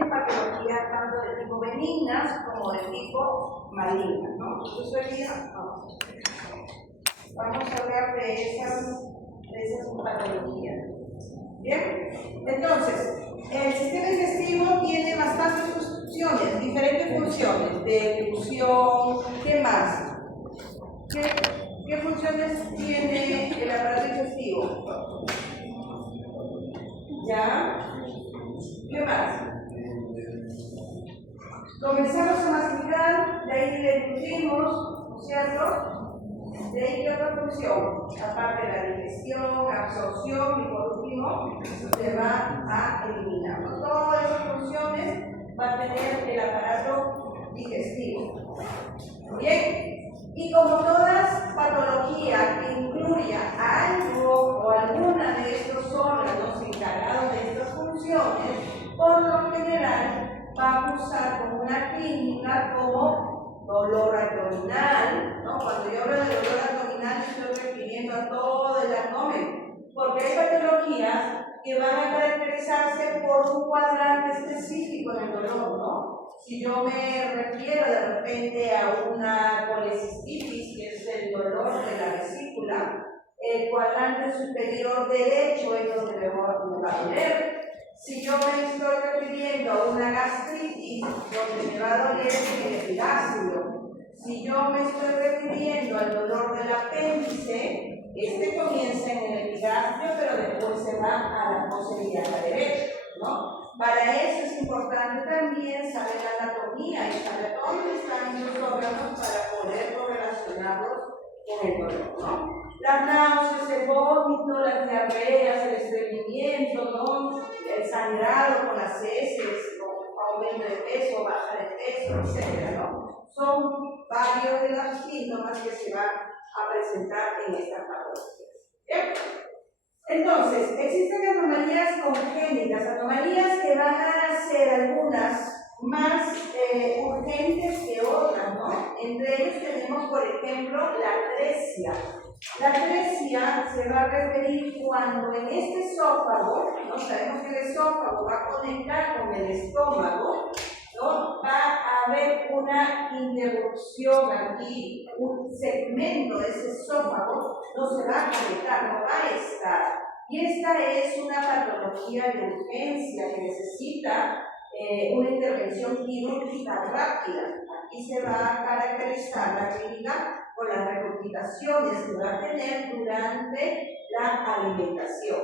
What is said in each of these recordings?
tienen patologías tanto de tipo benignas como de tipo malignas, ¿no? Entonces hoy día vamos a hablar de esas patologías. Bien, entonces, el sistema digestivo tiene bastantes funciones, diferentes funciones, de difusión. ¿Qué más? ¿Qué funciones tiene el aparato digestivo? ¿Ya? ¿Qué más? Comenzamos a masticar, de ahí le nutrimos, ¿no es cierto? De ahí qué otra función, aparte de la digestión, absorción y por último se va a eliminar. Todas esas funciones va a tener el aparato digestivo. Bien, y como todas patologías que incluya algo o alguna de estos órganos encargados de estas funciones, por lo general va a cursar como una clínica como dolor abdominal, ¿no? Cuando yo hablo de dolor abdominal estoy refiriendo a todo el abdomen, porque hay patologías que van a caracterizarse por un cuadrante específico en el dolor, ¿no? Si yo me refiero de repente a una colecistitis, que es el dolor de la vesícula, el cuadrante superior derecho es donde me va a doler. Si yo me estoy refiriendo a una gastritis, donde me va a doler el epigástrico. Si yo me estoy refiriendo al dolor del apéndice, este comienza en el epigastrio, pero después se va a la fosa ilíaca derecha, ¿no? Para eso es importante también saber la anatomía y saber dónde están esos órganos para poder correlacionarlos con el dolor, ¿no? Las náuseas, el vómito, las diarreas, el estreñimiento, ¿no? El sangrado con las heces, ¿no? Aumento de peso, baja de peso, etc., ¿no? Son varios de los síntomas que se van a presentar en esta patología. ¿Bien? Entonces, existen anomalías congénitas, anomalías que van a ser algunas más urgentes que otras, ¿no? Entre ellos tenemos, por ejemplo, la atresia. La atresia se va a referir cuando en este esófago, ¿no? Sabemos que el esófago va a conectar con el estómago, ¿no? Va a haber una interrupción aquí, un segmento de ese esófago no se va a conectar, no va a estar. Y esta es una patología de urgencia que necesita una intervención quirúrgica rápida. Aquí se va a caracterizar la clínica por las regurgitaciones que va a tener durante la alimentación,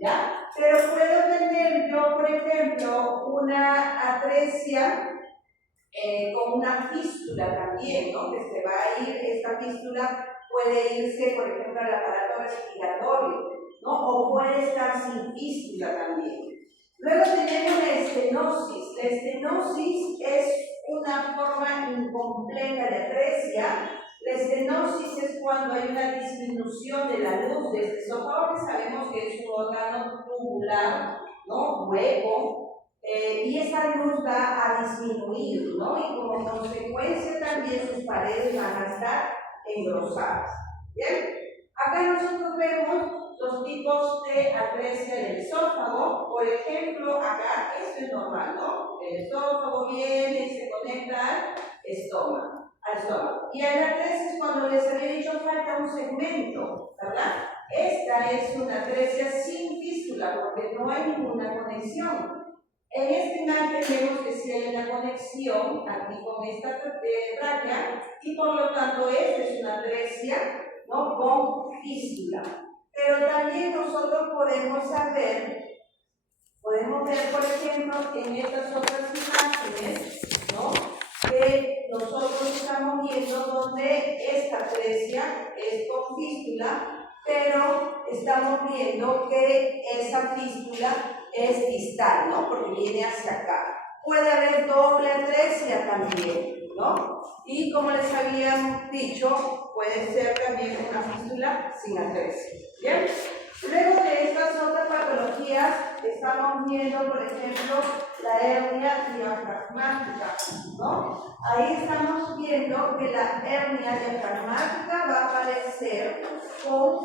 ¿ya? Pero puedo tener yo, por ejemplo, una atresia con una fístula también, ¿no? Que se va a ir, esta fístula puede irse, por ejemplo, al aparato respiratorio, ¿no? O puede estar sin fístula también. Luego tenemos la estenosis. La estenosis es una forma incompleta de atresia. La estenosis es cuando hay una disminución de la luz de este esófago, que sabemos que es un órgano tubular, ¿no? Hueco. Y esa luz va a disminuir, ¿no? Y como consecuencia también sus paredes van a estar engrosadas. ¿Bien? Acá nosotros vemos los tipos de atresia del esófago. Por ejemplo, acá esto es normal, ¿no? El esófago viene y se conecta al estómago. Y a la atresia es cuando les había dicho falta un segmento, ¿verdad? Esta es una atresia sin fístula porque no hay ninguna conexión. En esta imagen vemos que sí hay una conexión aquí con esta tráquea y por lo tanto esta es una atresia, ¿no? Con fístula. Pero también nosotros podemos ver, por ejemplo, en estas otras imágenes, ¿no? Que nosotros estamos viendo donde esta atresia es con fístula, pero estamos viendo que esa fístula es distal, ¿no? Porque viene hacia acá. Puede haber doble atresia también, ¿no? Y como les había dicho, puede ser también una fístula sin atresia. ¿Bien? Luego de estas otras patologías, estamos viendo, por ejemplo, la hernia diafragmática, ¿no? Ahí estamos viendo que la hernia diafragmática va a aparecer con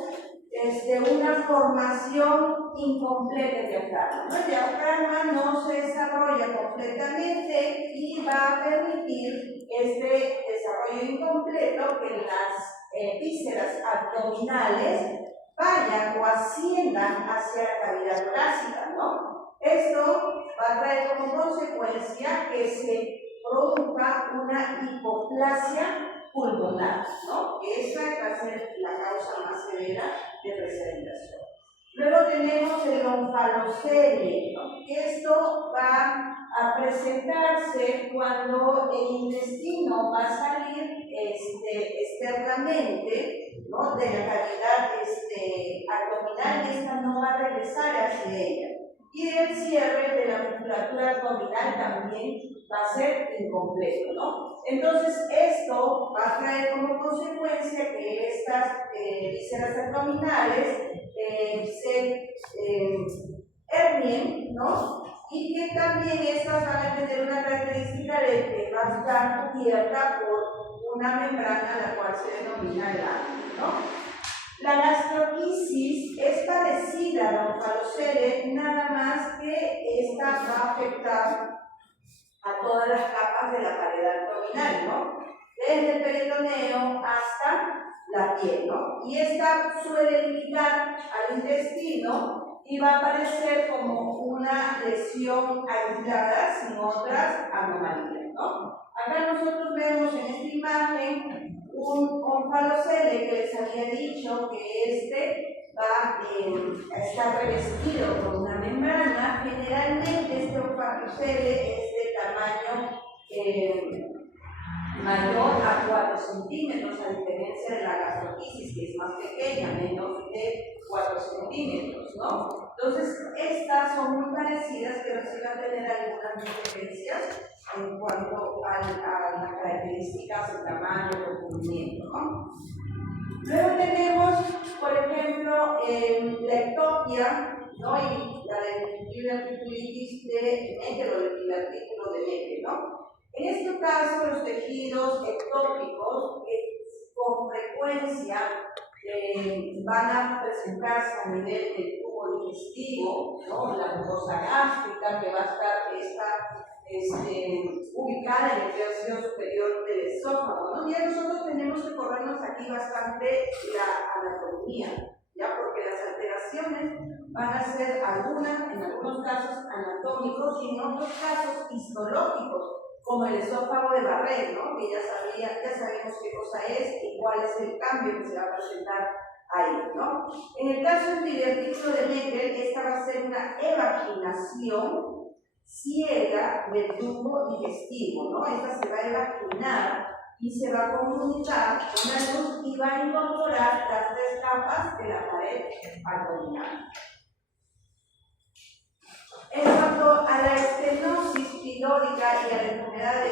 una formación incompleta de diafragma. El diafragma no se desarrolla completamente y va a permitir este desarrollo incompleto que las vísceras abdominales vayan o asciendan hacia la cavidad torácica, ¿no? Esto va a traer como consecuencia que se produzca una hipoplasia pulmonar, ¿no? Que esa va a ser la causa más severa de resedimentación. Luego tenemos el onfalocele, ¿no? Que esto va a presentarse cuando el intestino va a salir externamente, ¿no? De la cavidad abdominal, y esta no va a regresar hacia ella. Y el cierre de la musculatura abdominal también va a ser incompleto, ¿no? Entonces, esto va a traer como consecuencia que estas vísceras abdominales se hernien, ¿no? Y que también estas van a tener una característica de que va a estar cubierta por una membrana la cual se denomina el ano, ¿no? La gastroquisis es parecida a la onfalocele, nada más que esta va a afectar a todas las capas de la pared abdominal, ¿no? Desde el peritoneo hasta la piel, ¿no? Y esta suele limitar al intestino y va a aparecer como una lesión aislada sin otras anomalías, ¿no? Acá nosotros vemos en esta imagen un onfalocele que les había dicho que va a estar revestido con una membrana. Generalmente este onfalocele es de tamaño mayor a 4 centímetros, a diferencia de la gastroquisis, que es más pequeña, menos de 4 centímetros, ¿no? Entonces, estas son muy parecidas, pero sí van a tener algunas diferencias en cuanto a las características, el tamaño, el cubrimiento, ¿no? Luego tenemos, por ejemplo, la ectopia, ¿no? Y la diverticulitis de Meckel o el divertículo de Meckel, ¿no? En este caso, los tejidos ectópicos con frecuencia van a presentarse a nivel del tubo digestivo, ¿no? La mucosa gástrica, que va a estar ubicada en el tercio superior del esófago, ¿no? Ya nosotros tenemos que corrernos aquí bastante la anatomía, ¿ya? Porque las alteraciones van a ser en algunos casos anatómicos y en otros casos histológicos, como el esófago de Barré, ¿no? Que ya sabemos qué cosa es y cuál es el cambio que se va a presentar ahí, ¿no? En el caso del divertículo de Meckel, esta va a ser una evaginación ciega del tubo digestivo, ¿no? Esta se va a evaginar y se va a comunicar con la luz y va a incorporar las 3 capas de la pared abdominal. En cuanto a la estenosis pilórica y a la enfermedad de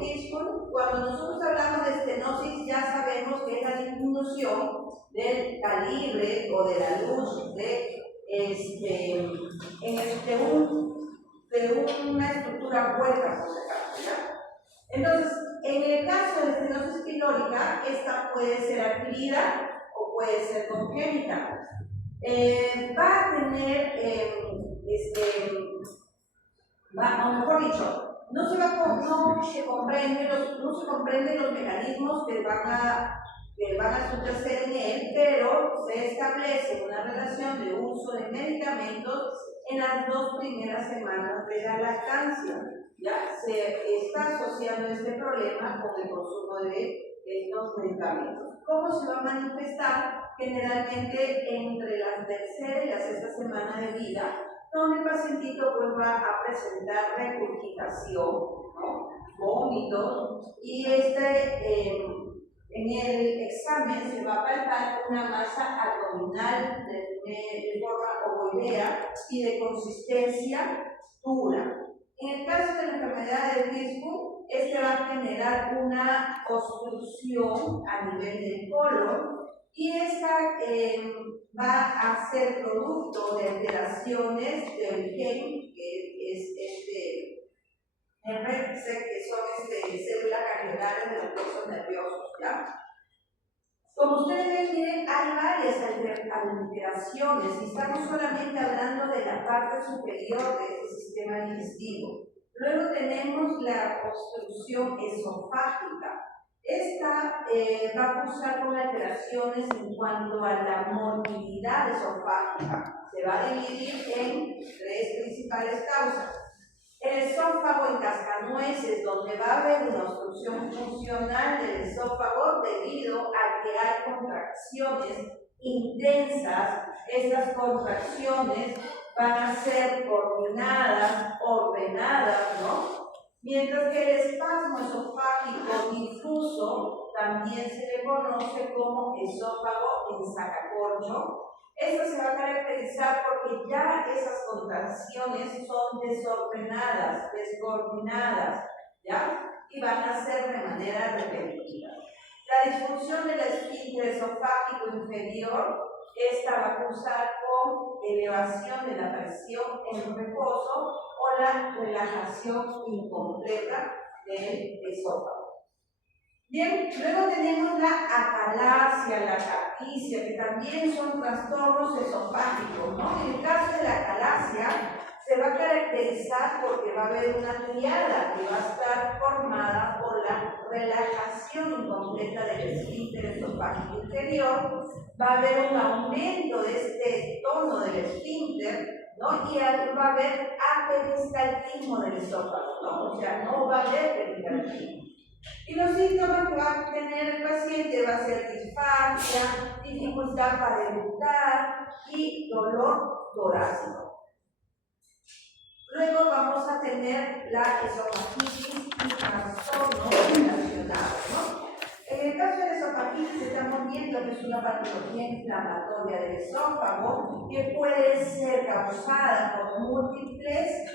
Hirschsprung, cuando nosotros hablamos de estenosis ya sabemos que es la disminución del calibre o de la luz de una estructura hueca, por si acaso, ¿ya? Entonces, en el caso de estenosis pilórica, esta puede ser adquirida o puede ser congénita. Va a tener, o mejor dicho, no se comprenden los mecanismos que van a suceder en él, pero se establece una relación de uso de medicamentos en las 2 primeras semanas de la lactancia. Ya se está asociando este problema con el consumo de estos medicamentos. ¿Cómo se va a manifestar? Generalmente entre la 3ª y la 6ª semana de vida, donde el pacientito pues va a presentar regurgitación, ¿no? Vómitos, y en el examen se va a palpar una masa abdominal de forma ovoidea y de consistencia dura. En el caso de la enfermedad de Hirschsprung, va a generar una obstrucción a nivel del colon y esta va a ser producto de alteraciones del gen, que es que son células ganglionares de los huesos nerviosos, ¿ya? Como ustedes ven, miren, hay varias alteraciones y estamos solamente hablando de la parte superior de este sistema digestivo. digestivo. Luego tenemos la obstrucción esofágica. Esta va a causar con alteraciones en cuanto a la motilidad esofágica. Se va a dividir en tres principales causas. El esófago en cascanueces, donde va a haber una obstrucción funcional del esófago debido a que hay contracciones intensas. Estas contracciones van a ser coordinadas, ordenadas, ¿no? Mientras que el espasmo esofágico difuso también se le conoce como esófago en sacacorcho. Esto se va a caracterizar porque ya esas contracciones son desordenadas, descoordinadas, ¿ya? Y van a ser de manera repetitiva. La disfunción del esfínter esofágico inferior, esta va a causar con elevación de la presión en reposo o la relajación incompleta del esófago. Bien, luego tenemos la acalasia, la capicia, que también son trastornos esofágicos, ¿no? En el caso de la acalasia, se va a caracterizar porque va a haber una triada que va a estar formada por la relajación incompleta del esfínter esofágico inferior, va a haber un aumento de este tono del esfínter, ¿no? Y va a haber aperistaltismo del esófago, ¿no? O sea, no va a haber peristaltismo. Y los síntomas que va a tener el paciente va a ser disfagia, dificultad para eructar y dolor torácico. Luego vamos a tener la esofagitis y trastornos relacionados, ¿no? En el caso de la esofagitis estamos viendo que es una patología inflamatoria del esófago que puede ser causada por múltiples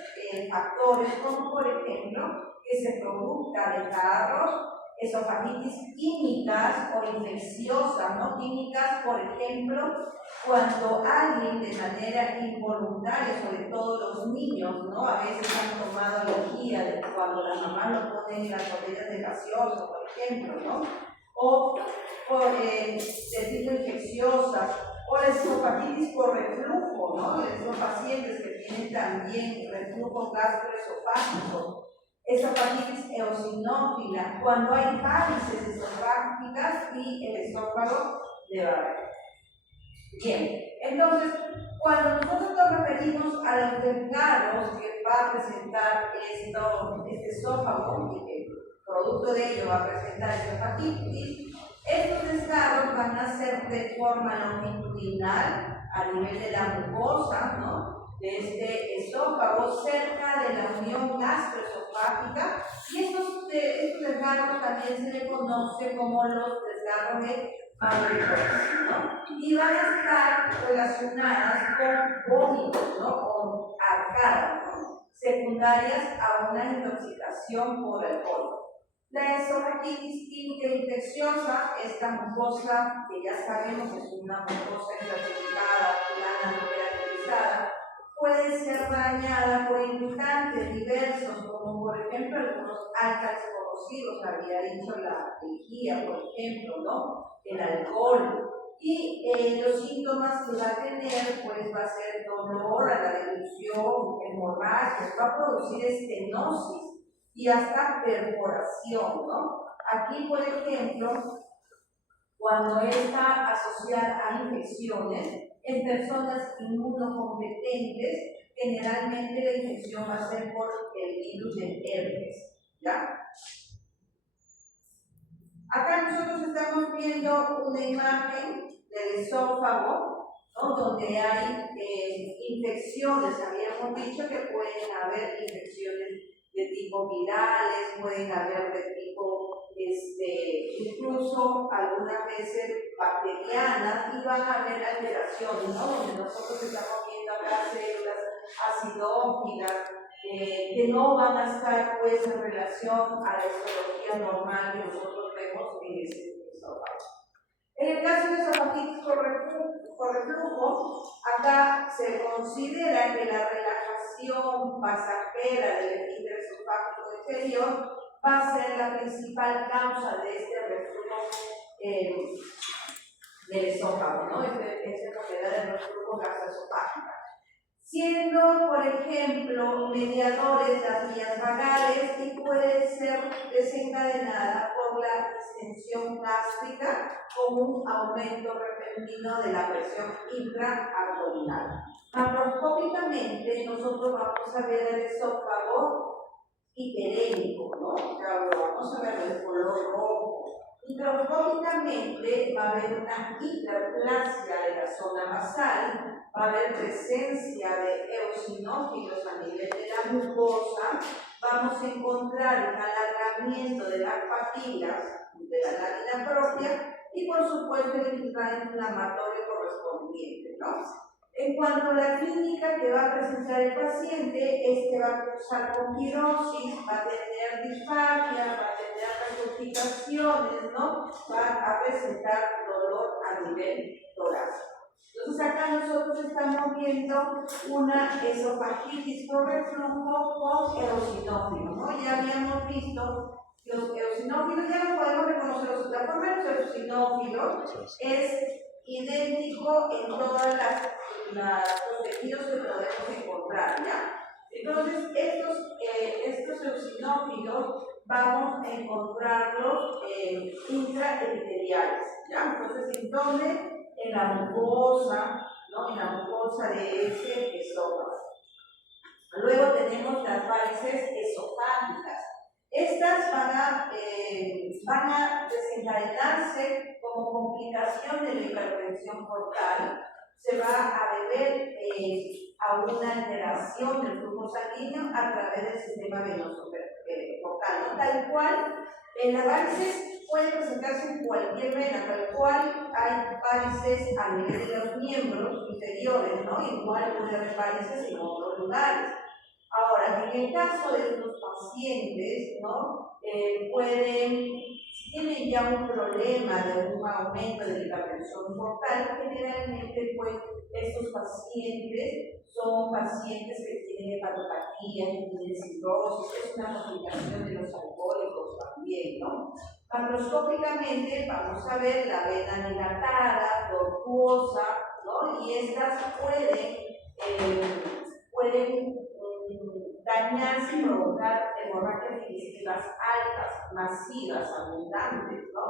factores, como por ejemplo que se produzca de catarros, esofagitis químicas o infecciosas, ¿no? Químicas, por ejemplo, cuando alguien de manera involuntaria, sobre todo los niños, ¿no? A veces han tomado lejía cuando las mamás lo ponen en las botellas de gaseosa, por ejemplo, ¿no? O por de tipo infecciosas, o la esofagitis por reflujo, ¿no? Estos pacientes que tienen también reflujo gastroesofágico. Esofagitis eosinófila, cuando hay varices esofágicas y el esófago de Barrett. Bien, entonces, cuando nosotros nos referimos a los desgarros que va a presentar este esófago y que producto de ello va a presentar esofagitis, estos desgarros van a ser de forma longitudinal a nivel de la mucosa, ¿no? De este esófago cerca de la unión gastroesofágica, y estos desgarros también se le conoce como los desgarros de Mann-Whitney, ¿no? Y van a estar relacionadas con vómitos, ¿no? Con arcadas, ¿no? Secundarias a una intoxicación por alcohol. La esofagitis química infecciosa, esta mucosa que ya sabemos que es una mucosa estratificada, plana, no caracterizada, puede ser dañada por irritantes diversos, como por ejemplo algunos álcalis corrosivos, había dicho la lejía, por ejemplo, ¿no? El alcohol. Y los síntomas que va a tener, pues va a ser dolor a la dilución, hemorragias, va a producir estenosis y hasta perforación, ¿no? Aquí, por ejemplo, cuando está asociada a infecciones, en personas inmunocompetentes, generalmente la infección va a ser por el virus del herpes, ¿ya? Acá nosotros estamos viendo una imagen del esófago, ¿no? Donde hay infecciones, habíamos dicho que pueden haber infecciones de tipo virales, pueden haber de tipo, incluso algunas veces bacterianas, y van a haber alteraciones, ¿no? Donde nosotros estamos viendo acá células acidófilas, que no van a estar pues en relación a la histología normal que nosotros vemos en ese esófago. En el caso de esofagitis por reflujo, acá se considera que la relajación pasajera del esfínter esofágico inferior va a ser la principal causa de este reflujo del esófago, ¿no? Esta enfermedad del reflujo gastroesofágico. siendo, por ejemplo, mediadores las vías vagales y puede ser desencadenada por la distensión gástrica con un aumento repentino de la presión intraabdominal. Macroscópicamente, nosotros vamos a ver el esófago hiperémico, ¿no? Vamos a ver el color rojo. Microscópicamente va a haber una hiperplasia de la zona basal, va a haber presencia de eosinófilos a nivel de la mucosa, vamos a encontrar un alargamiento de las papilas de la lámina propia y por supuesto el intrainflamatorio correspondiente, ¿no? En cuanto a la clínica que va a presentar el paciente, va a cursar con pirosis, va a tener disfagia, va a tener regurgitaciones, ¿no? Va a presentar dolor a nivel torácico. Entonces acá nosotros estamos viendo una esofagitis por reflujo con eosinófilos, ¿no? Ya habíamos visto los eosinófilos, ya no podemos reconocer la forma de los eosinófilos es idéntico en todas los tejidos que podemos encontrar, ¿ya? Entonces, estos eosinófilos vamos a encontrarlos intraepiteliales, ¿ya? Entonces, ¿en dónde? En la mucosa, ¿no? En la mucosa de ese esófago. Luego tenemos las varices esofágicas. Estas van a desencadenarse como complicación de la hipertensión portal. Se va a deber a una alteración del flujo sanguíneo a través del sistema venoso portal, ¿no? Tal cual, las varices pueden presentarse en cualquier vena, tal cual hay varices a nivel de los miembros inferiores, ¿no? Igual puede haber varices en otros lugares. Ahora, en el caso de estos pacientes, ¿no? Si tienen ya un problema de un aumento de la hipertensión portal, generalmente, pues, estos pacientes son pacientes que tienen hepatopatía, que tienen cirrosis, es una complicación de los alcohólicos también, ¿no? Macroscópicamente vamos a ver la vena dilatada, tortuosa, ¿no? Y estas pueden dañarse y provocar hemorragias digestivas altas, masivas, abundantes, ¿no?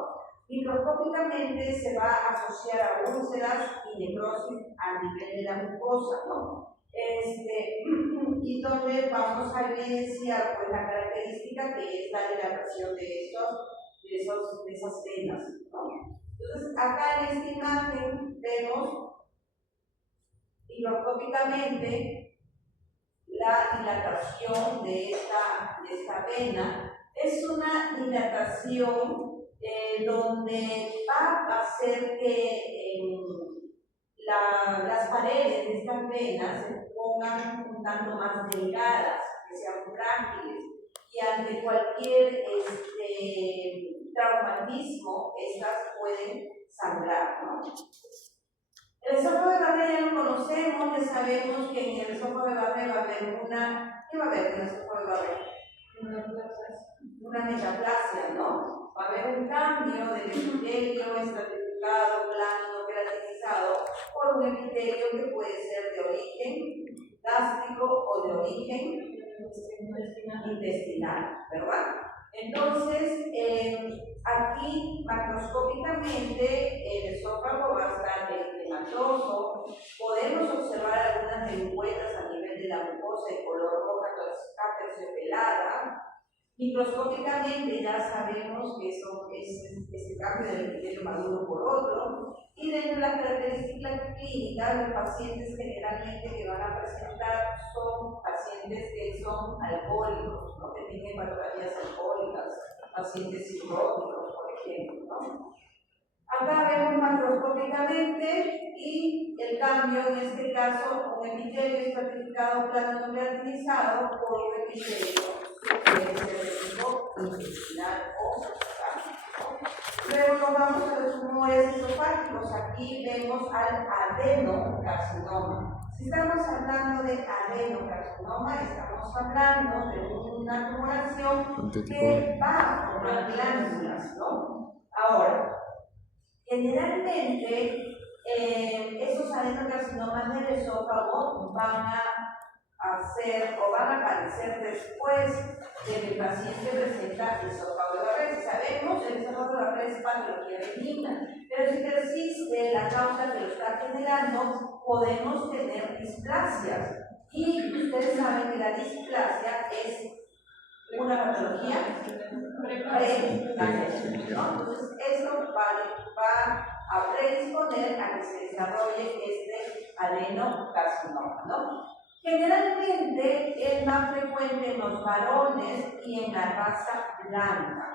Microscópicamente se va a asociar a úlceras y necrosis a nivel de la mucosa, ¿no? Y donde vamos a evidenciar pues, la característica que es la dilatación de esas venas, ¿no? Entonces, acá en esta imagen vemos microscópicamente la dilatación de esta vena. Es una dilatación donde va a hacer que las paredes de estas venas se pongan un tanto más delgadas, que sean frágiles, y ante cualquier traumatismo, estas pueden sangrar, ¿no? El esófago de Barré ya lo conocemos, ya sabemos que en el esófago de Barré va a haber ¿qué va a haber en el esófago de Barré? Una metaplasia, ¿no? Va a haber un cambio del epitelio estratificado, plano, queratinizado, por un epitelio que puede ser de origen gástrico o de origen intestinal, ¿verdad? Entonces, aquí macroscópicamente el esófago va a estar edematoso. Podemos observar algunas lengüetas a nivel de la mucosa de color roja aterciopelada. Microscópicamente ya sabemos que eso es este cambio del epitelio maduro por otro. Y dentro de las características clínicas, los pacientes generalmente que van a presentar son pacientes que son alcohólicos, ¿no? Que tienen patologías alcohólicas, pacientes cirróticos, por ejemplo, ¿no? Acá vemos macroscópicamente y el cambio, en este caso, un epitelio estratificado plano no queratinizado por un epitelio que puede ser de tipo intestinal o gástrico. Luego nos vamos a los tumores esofágicos. Aquí vemos al adenocarcinoma. Si estamos hablando de adenocarcinoma, estamos hablando de una tumoración que va a formar glándulas, ¿no? Ahora, generalmente, esos adenocarcinomas del esófago van a hacer o van a aparecer después de que el paciente presenta esófago de Barré. Si sabemos, el esófago de Barré es patología benigna, pero si persiste la causa que lo está generando, podemos tener displasias. Y ustedes saben que la displasia es una patología pre-cáncer, ¿no? Entonces, esto va a predisponer a que se desarrolle este adenocarcinoma, ¿no? Generalmente es más frecuente en los varones y en la raza blanca.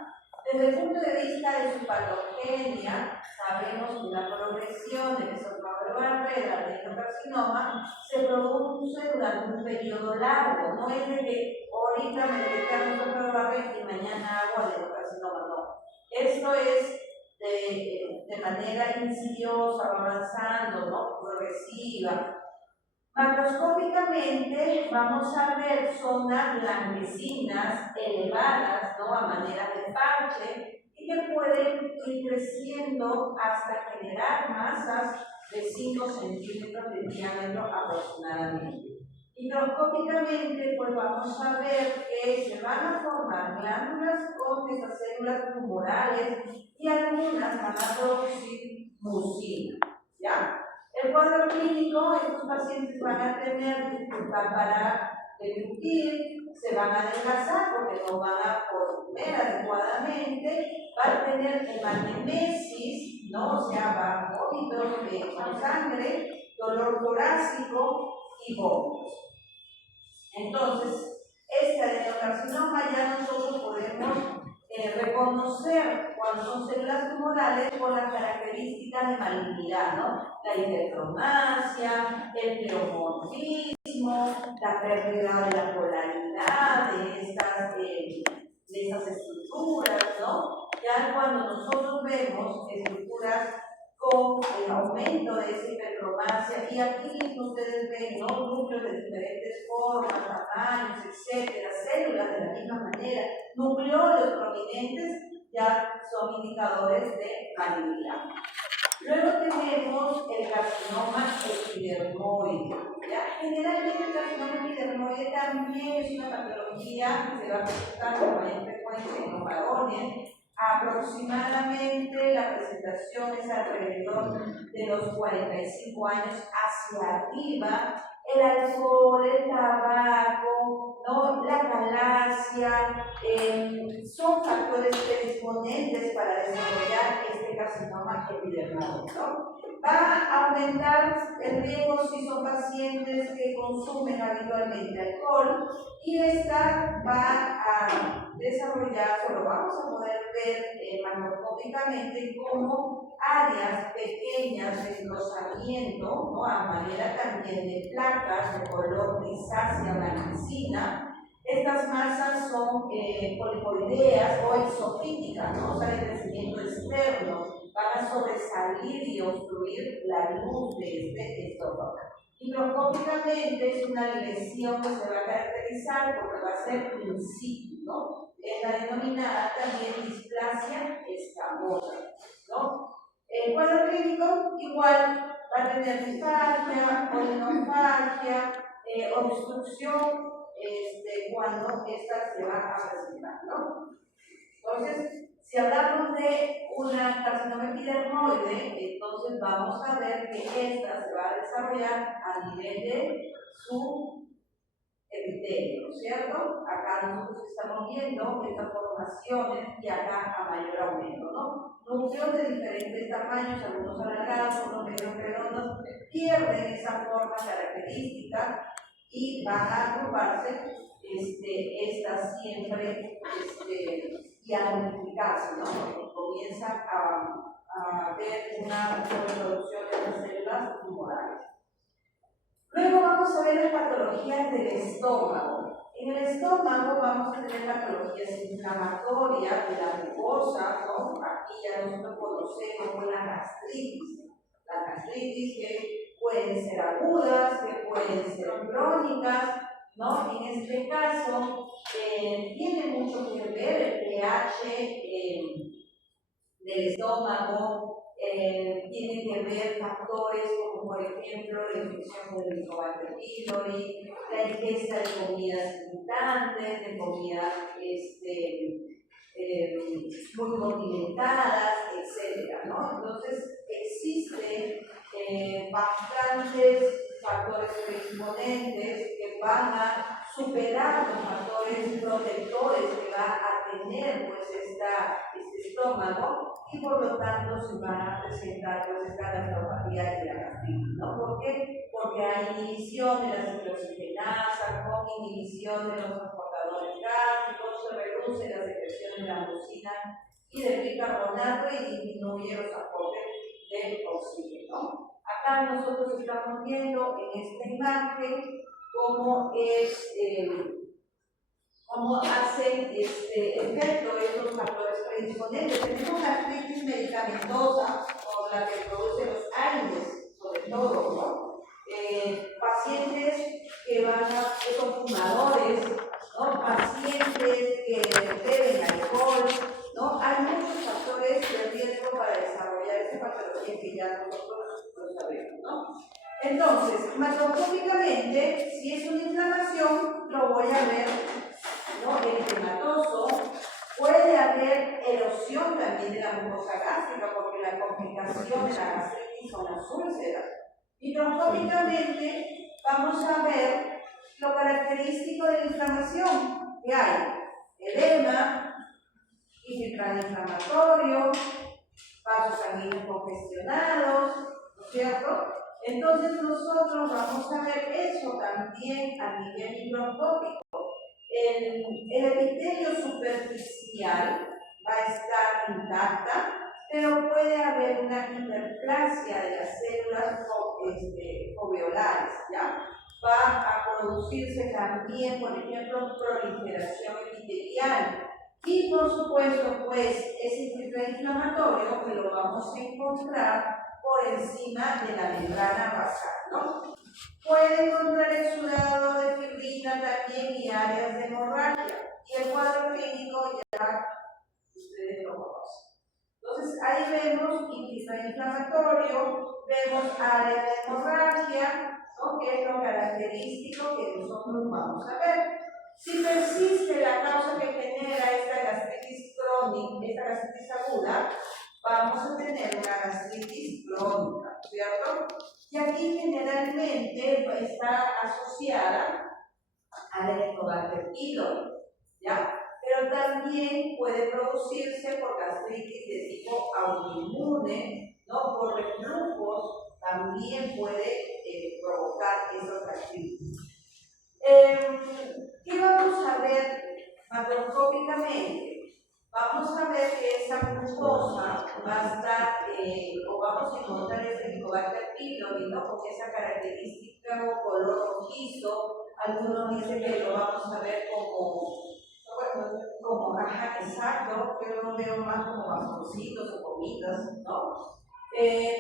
Desde el punto de vista de su patogenia, sabemos que la progresión del esófago de Barré, del adenocarcinoma, se produce durante un periodo largo. No es de que ahorita me detectaron esófago de Barré y mañana hago adenocarcinoma, no. Esto es de manera insidiosa, avanzando, ¿no? Progresiva. Macroscópicamente vamos a ver zonas blanquecinas elevadas, ¿no? A manera de parche y que pueden ir creciendo hasta generar masas de 5 centímetros de diámetro aproximadamente. Microscópicamente, pues vamos a ver que se van a formar glándulas con estas células tumorales y algunas van a producir mucina, ¿ya? El cuadro clínico, estos pacientes van a tener dificultad para deglutir, se van a adelgazar porque no van a comer adecuadamente, va a tener hematemesis, ¿no? O sea, va a vómitos con sangre, dolor torácico y vómitos. Entonces, este adenocarcinoma ya nosotros podemos reconocer cuando son células tumorales por las características de malignidad, ¿no? La hipertromasia, el pleomorfismo, la pérdida de la polaridad de estas estructuras, ¿no? Ya cuando nosotros vemos estructuras con el aumento de esa hipertromasia, y aquí ustedes ven, ¿no? Núcleos de diferentes formas, tamaños, etcétera, células de la misma manera, nucleolos prominentes, ya son indicadores de malignidad. Luego tenemos el carcinoma epidermoide. ¿Ya? Generalmente el carcinoma epidermoide también es una patología que se va a presentar con mayor frecuencia en los varones. Aproximadamente la presentación es alrededor de los 45 años hacia arriba. El alcohol, el tabaco, ¿no? La galaxia, son factores predisponentes para desarrollar este carcinoma epidermoide, ¿no? Va a aumentar el riesgo si son pacientes que consumen habitualmente alcohol, y esta va a desarrollarse, o lo vamos a poder ver macroscópicamente como áreas pequeñas de engrosamiento, ¿no? A manera también de placas de color grisácea blanquecina. Estas masas son polipoideas o exofíticas, ¿no? O sea, de crecimiento externo, van a sobresalir y obstruir la luz de este estómago. Microscópicamente es una lesión que se va a caracterizar porque va a ser in situ, ¿no? Es la denominada también displasia escamosa, ¿no? El cuadro clínico igual va a tener disfagia, polinofagia, obstrucción, cuando esta se va a presentar, ¿no? Entonces, si hablamos de una carcinoma epidermoide, entonces vamos a ver que esta se va a desarrollar a nivel de su epitelio, ¿cierto? Acá nosotros estamos viendo estas formaciones y acá a mayor aumento, ¿no? Núcleos de diferentes tamaños, algunos alargados, otros medio redondos, pierden esa forma característica y van a agruparse estas siempre y a multiplicarse, ¿no? Comienzan a ver una reproducción de las células tumorales. Luego vamos a ver las patologías del estómago. En el estómago vamos a tener patologías inflamatorias de la mucosa, ¿no? Aquí ya nosotros conocemos la gastritis. La gastritis que pueden ser agudas, que pueden ser crónicas, ¿no? En este caso, tiene mucho que ver el pH del estómago, tiene que ver factores como por ejemplo la infección del Helicobacter pylori, la ingesta de comidas irritantes, de comidas muy condimentadas, etcétera, ¿no? Entonces existen bastantes factores predisponentes que van a superar los factores protectores que va a tener pues este estómago, y por lo tanto se van a presentar pues esta gastropatía y la gastritis, ¿no? ¿Por qué? Porque hay inhibición de la ciclooxigenasa, con inhibición de los transportadores gástricos, se reduce la secreción de la mucina y del bicarbonato y disminuye los aportes del oxígeno. Acá nosotros estamos viendo en esta imagen cómo hacen efecto estos factores predisponentes. Tenemos gastritis medicamentosa, o la que produce los AINES, sobre todo, ¿no? Pacientes que son fumadores, ¿no? Pacientes que beben alcohol, ¿no? Hay muchos factores de riesgo para desarrollar esta patología que ya nosotros lo sabemos, ¿no? Entonces, macroscópicamente, si es una inflamación, lo voy a ver, ¿no? Eritematoso. Puede haber erosión también de la mucosa gástrica, porque la complicación de la gastritis son las úlceras. Microscópicamente vamos a ver lo característico de la inflamación, que hay edema, infiltrado inflamatorio, vasos sanguíneos congestionados, ¿no es cierto? Entonces nosotros vamos a ver eso también a nivel microscópico. El epitelio superficial va a estar intacta, pero puede haber una hiperplasia de las células foveolares, ¿ya? Va a producirse también, por ejemplo, proliferación epitelial. Y por supuesto, pues, ese filtro inflamatorio que lo vamos a encontrar por encima de la membrana basal, ¿no? Puede encontrar exudado de fibrina también y áreas de hemorragia. Y el cuadro clínico ya ustedes lo conocen. Entonces ahí vemos infiltrado inflamatorio, vemos áreas de hemorragia, ¿no? Que es lo característico que nosotros vamos a ver. Si persiste la causa que genera esta gastritis crónica, esta gastritis aguda, vamos a tener una gastritis crónica, ¿cierto? Y aquí generalmente está asociada al Helicobacter pylori, ¿ya? Pero también puede producirse por gastritis de tipo autoinmune, ¿no? Por reflujos también puede provocar esas gastritis. ¿Qué vamos a ver macroscópicamente? Vamos a ver que esa mucosa va a estar, o vamos a encontrar ese Helicobacter pylori, ¿no? Con esa característica o color rojizo. Algunos dicen que lo vamos a ver como ajá, exacto, pero lo veo más como bastoncitos o gomitas, ¿no?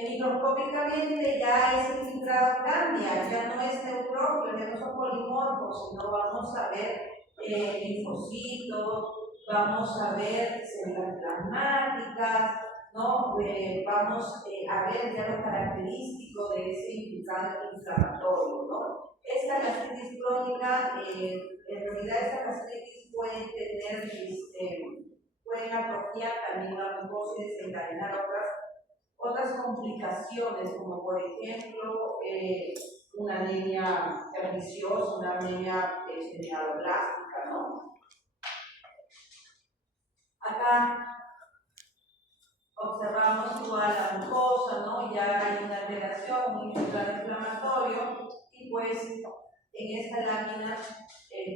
Microscópicamente ya ese filtrado cambia, ya no es neutrófilo, ya no son polimorfos, sino vamos a ver linfocitos, vamos a ver células plasmáticas, ¿no? Vamos a ver ya lo característico de ese infiltrado inflamatorio, ¿no? Esta gastritis crónica, en realidad esta gastritis puede tener, pueden atrofiar también la mucosa y desencadenar otras complicaciones, como por ejemplo una anemia perniciosa, una anemia megaloblastica, ¿no? Acá observamos igual la mucosa, ¿no? Ya hay una alteración, un infiltrado inflamatorio, y pues en esta lámina el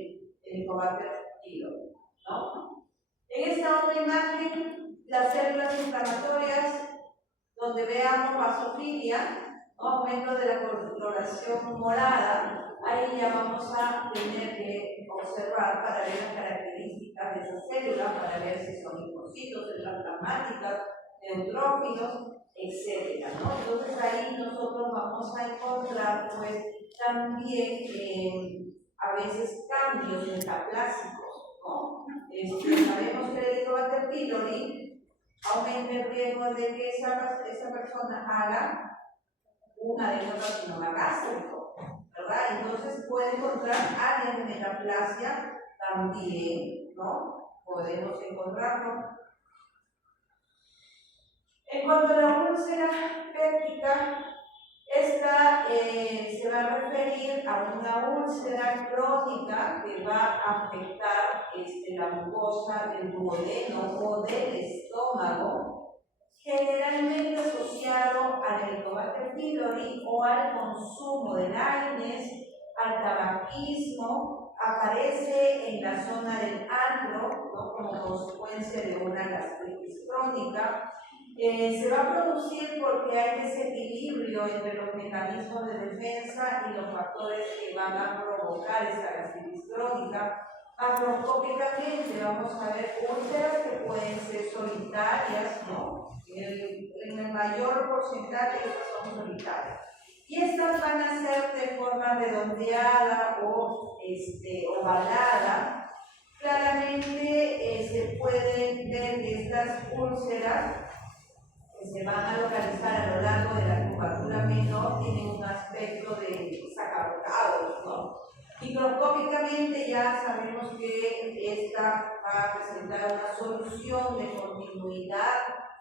Helicobacter pylori, ¿no? En esta otra imagen, las células inflamatorias, donde veamos basofilia, ¿no? Aumento de la coloración morada, ahí ya vamos a tener que observar para ver las características de esas células, para ver si son linfocitos, células plasmáticas, neutrófilos, etc., ¿no? Entonces ahí nosotros vamos a encontrar pues también a veces cambios metaplásicos, ¿no? Sabemos que el Helicobacter pylori aumenta el riesgo de que esa persona haga una adenocarcinoma ¿verdad? Entonces puede encontrar áreas de metaplasia también, ¿no? Podemos encontrarlo. En cuanto a la úlcera péptica, esta se va a referir a una úlcera crónica que va a afectar la mucosa del duodeno o del estómago, generalmente asociado al Helicobacter pylori o al consumo de láines, al tabaquismo, aparece en la zona del antro, ¿no? Como consecuencia de una gastritis crónica. Se va a producir porque hay desequilibrio entre los mecanismos de defensa y los factores que van a provocar esta gastritis crónica. Macroscópicamente vamos a ver úlceras que pueden ser solitarias, ¿no? En el mayor porcentaje estas son solitarias. Y estas van a ser de forma redondeada o ovalada. Claramente se pueden ver que estas úlceras que se van a localizar a lo largo de la curvatura menor tienen un aspecto de sacabotados, ¿no? Microscópicamente ya sabemos que esta va a presentar una solución de continuidad,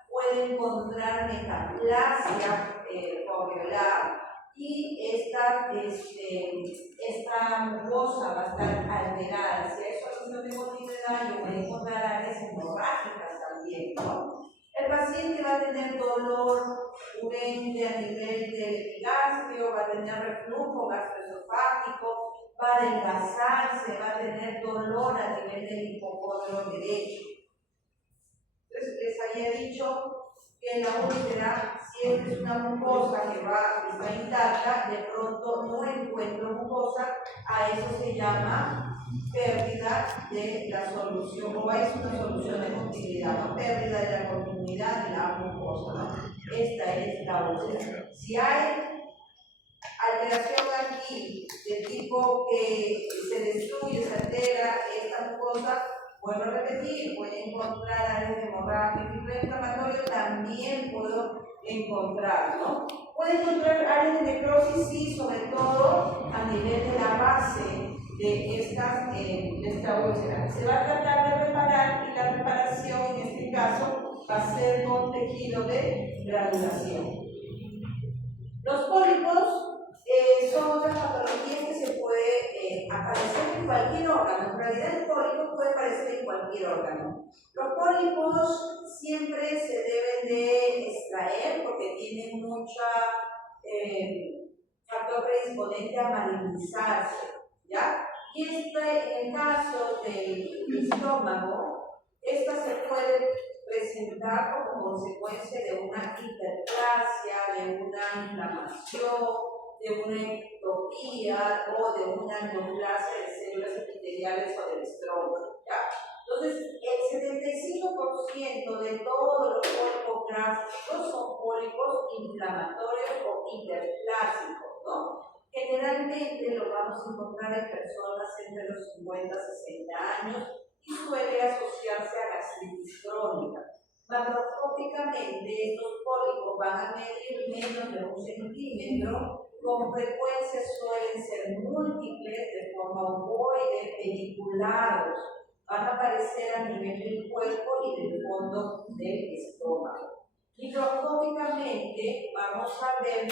puede encontrar metaplasia foveolar y esta mucosa va a estar alterada. Si a eso no tengo ni idea, yo voy a encontrar áreas hemorrágicas también, ¿no? El paciente va a tener dolor urente a nivel del epigastrio, va a tener reflujo gastroesofágico, va a adelgazarse, va a tener dolor a nivel del hipocondrio derecho. Entonces, les había dicho que la úlcera, si esta es una mucosa que está intacta, de pronto no encuentro mucosa, a eso se llama pérdida de la solución, o es una solución de continuidad, ¿no? Pérdida de la continuidad de la mucosa, ¿no? Esta es la úlcera. Si hay alteración aquí de tipo que se destruye, se altera esta mucosa, vuelvo a repetir, puedo encontrar áreas de hemorragia y inflamatorio, también puedo encontrar, ¿no? Puedo encontrar áreas de necrosis, sí, sobre todo a nivel de la base de esta úlcera. Se va a tratar de reparar y la reparación en este caso va a ser con tejido de granulación. Los pólipos son otras patologías que se puede aparecer en cualquier órgano. En realidad el pólipo puede aparecer en cualquier órgano. Los pólipos siempre se deben de extraer porque tienen mucha factor predisponente a malignizarse, ¿ya? Y en el caso del estómago, esta se puede presentar como consecuencia de una hiperplasia, de una inflamación, de una ectopía o de una neoplasia de células epiteliales o del estrógeno, ¿ya? Entonces, el 75% de todos los pólipos gástricos son pólipos inflamatorios o hiperplásicos, ¿no? Generalmente lo vamos a encontrar en personas entre los 50 y 60 años y suele asociarse a gastritis crónica. Macroscópicamente, estos pólipos van a medir menos de 1 centímetro, con frecuencia suelen ser múltiples, de forma ovoide, peliculados, van a aparecer a nivel del cuerpo y del fondo del estómago. Microscópicamente vamos a ver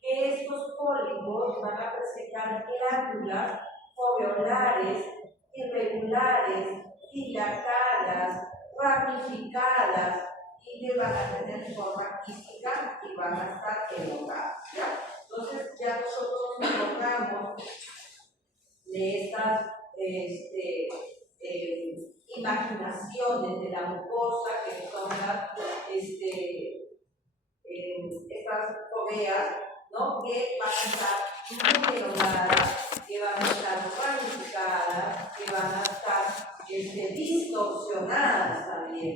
que estos pólipos van a presentar glándulas foveolares irregulares, dilatadas, ramificadas y que van a tener forma quística y van a estar elocadas, ¿ya? Entonces ya nosotros nos encontramos de estas imaginaciones de la mucosa que son estas foveas, ¿no? Que van a estar muy elocadas, que van a estar ramificadas, que van a estar distorsionadas también.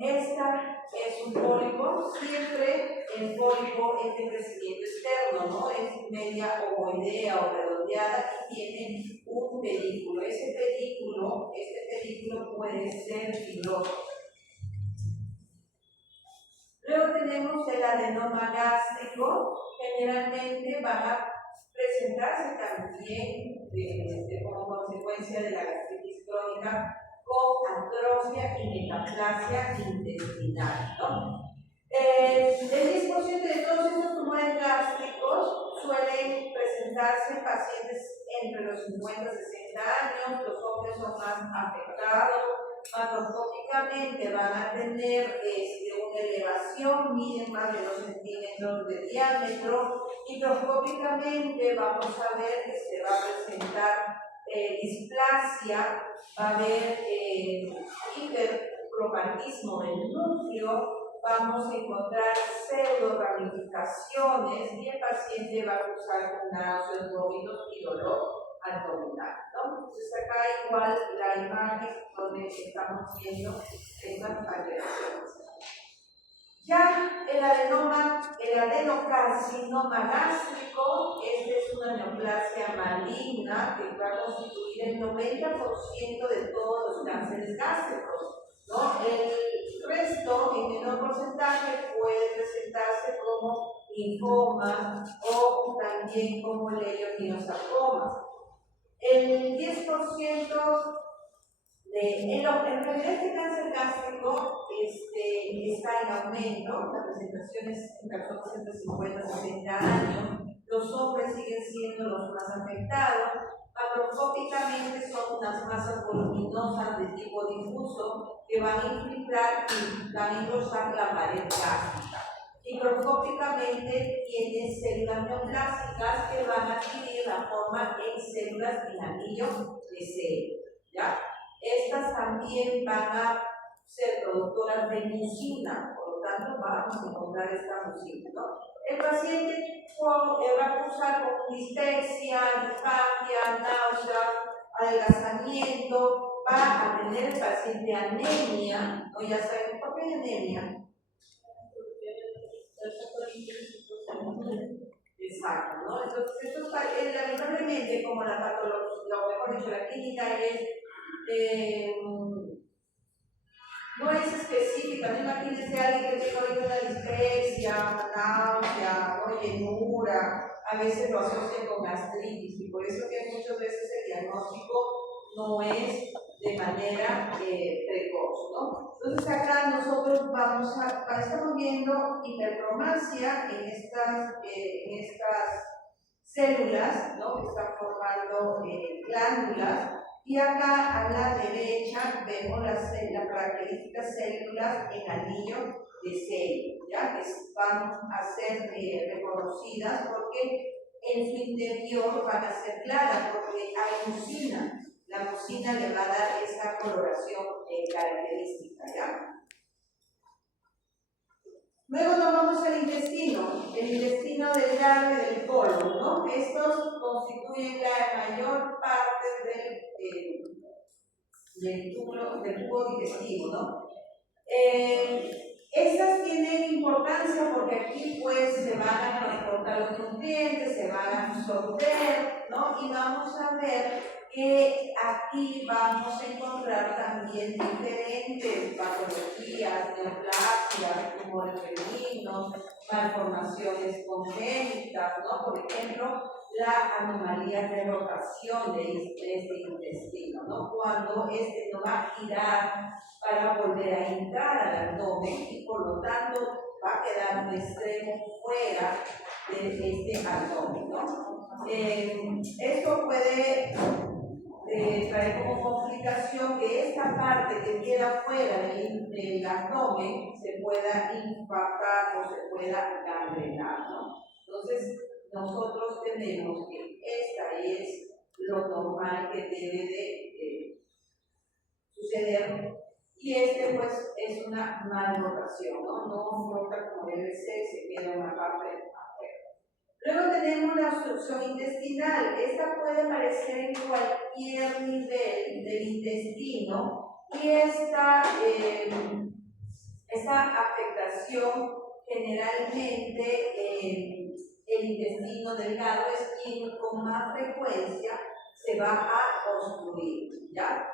Esta es un pólipo, siempre el pólipo es de crecimiento externo, ¿no? Es media ovoidea o redondeada y tiene un pedículo. Este pedículo puede ser fibroso. Luego tenemos el adenoma gástrico, generalmente van a presentarse también como consecuencia de la gastritis crónica con atrofia y metaplasia intestinal, ¿no? El 10% de todos estos tumores gástricos suelen presentarse en pacientes entre los 50 y 60 años, los hombres son más afectados, macroscópicamente van a tener una elevación, miden más de 2 centímetros de diámetro, microscópicamente vamos a ver que se va a presentar displasia, va a haber hipercromatismo del núcleo, vamos a encontrar pseudo ramificaciones y el paciente va a cursar con náuseas, vómitos y dolor abdominal, ¿no? Entonces acá igual la imagen donde estamos viendo estas alteraciones. Ya el adenocarcinoma gástrico, esta es una neoplasia maligna que va a constituir el 90% de todos los cánceres gástricos, ¿no? El resto, en menor porcentaje, puede presentarse como linfoma o también como leiomyosarcoma. El 10% en realidad este cáncer gástrico está en aumento, la presentación es en personas entre 50 y 60 años, los hombres siguen siendo los más afectados, macroscópicamente son unas masas voluminosas de tipo difuso que van a infiltrar y van a engrosar la pared gástrica. Microscópicamente tiene células neoplásicas que van a adquirir la forma en células en anillo de celo, ¿ya? Estas también van a ser productoras de mucina, por lo tanto vamos a encontrar esta mucina, ¿no? El paciente va a cursar con dispepsia, disfagia, náusea, adelgazamiento, va a tener el paciente anemia, ¿no? Ya saben por qué hay anemia. Exacto, ¿no? Entonces, esto lamentablemente, como la patología, o mejor dicho, la clínica no es específica, no imagínense a alguien que tenga ahorita una dispepsia, una náusea, ¿no? Llenura, a veces lo asocian con gastritis y por eso que muchas veces el diagnóstico no es de manera precoz, ¿no? Entonces acá nosotros estamos viendo hipercromasia en estas células, ¿no? Que están formando glándulas. Y acá a la derecha vemos las características células en anillo de celo, ¿ya? Que van a ser reconocidas porque en su interior van a ser claras, porque hay mucina. La mucina le va a dar esa coloración característica, ¿ya? Luego nos vamos al intestino, el intestino delgado y del colon, ¿no? Estos constituyen la mayor parte del tubo digestivo, ¿no? Estas tienen importancia porque aquí pues se van a transportar los nutrientes, se van a absorber, ¿no? Y vamos a ver que aquí vamos a encontrar también diferentes patologías, neoplasias, tumores benignos, malformaciones congénitas, ¿no? Por ejemplo, la anomalía de rotación de este intestino, ¿no? Cuando este no va a girar para volver a entrar al abdomen y por lo tanto va a quedar un extremo fuera de este abdomen, ¿no? Esto puede traer como complicación que esta parte que queda fuera del abdomen se pueda impactar o se pueda gangrenar, ¿no? Entonces, nosotros tenemos que esta es lo normal que debe de suceder y pues es una malrotación, ¿no? No rota como debe ser, se queda en la parte afuera. Luego tenemos la obstrucción intestinal. Esta puede aparecer en cualquier nivel del intestino y esta afectación generalmente el intestino delgado es quien con más frecuencia se va a obstruir, ¿ya?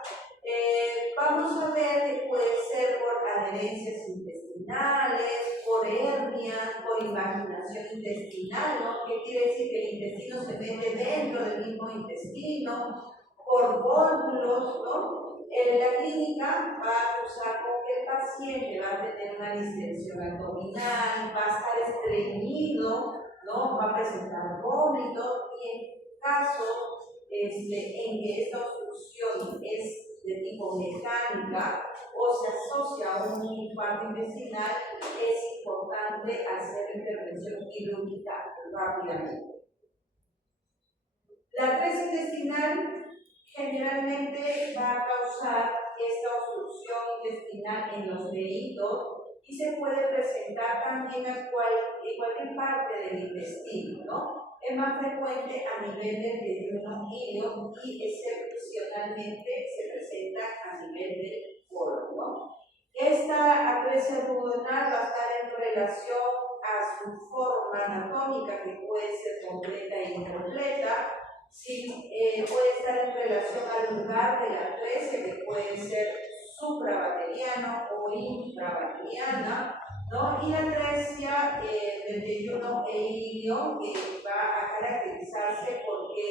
Vamos a ver que puede ser por adherencias intestinales, por por hernias, por invaginación intestinal, ¿no? ¿Qué quiere decir? Que el intestino se mete dentro del mismo intestino, por vólvulos, ¿no? En la clínica va a acusar con que el paciente va a tener una distensión abdominal, va a estar estreñido, ¿no? Va a presentar vómito y en caso en que esta obstrucción es de tipo mecánica o se asocia a un infarto intestinal, es importante hacer intervención quirúrgica rápidamente. La atresia intestinal generalmente va a causar esta obstrucción intestinal en los deditos y se puede presentar también en cualquier parte del intestino, ¿no? Es más frecuente a nivel del yeyuno ilio y excepcionalmente se presenta a nivel del colon, ¿no? Esta atresia duodenal va a estar en relación a su forma anatómica, que puede ser completa e incompleta. Sí, puede estar en relación al lugar de la atresia, que puede ser suprabacteriano o infrabacteriana, ¿no? Y la atresia del yeyuno e ilio, que va a caracterizarse porque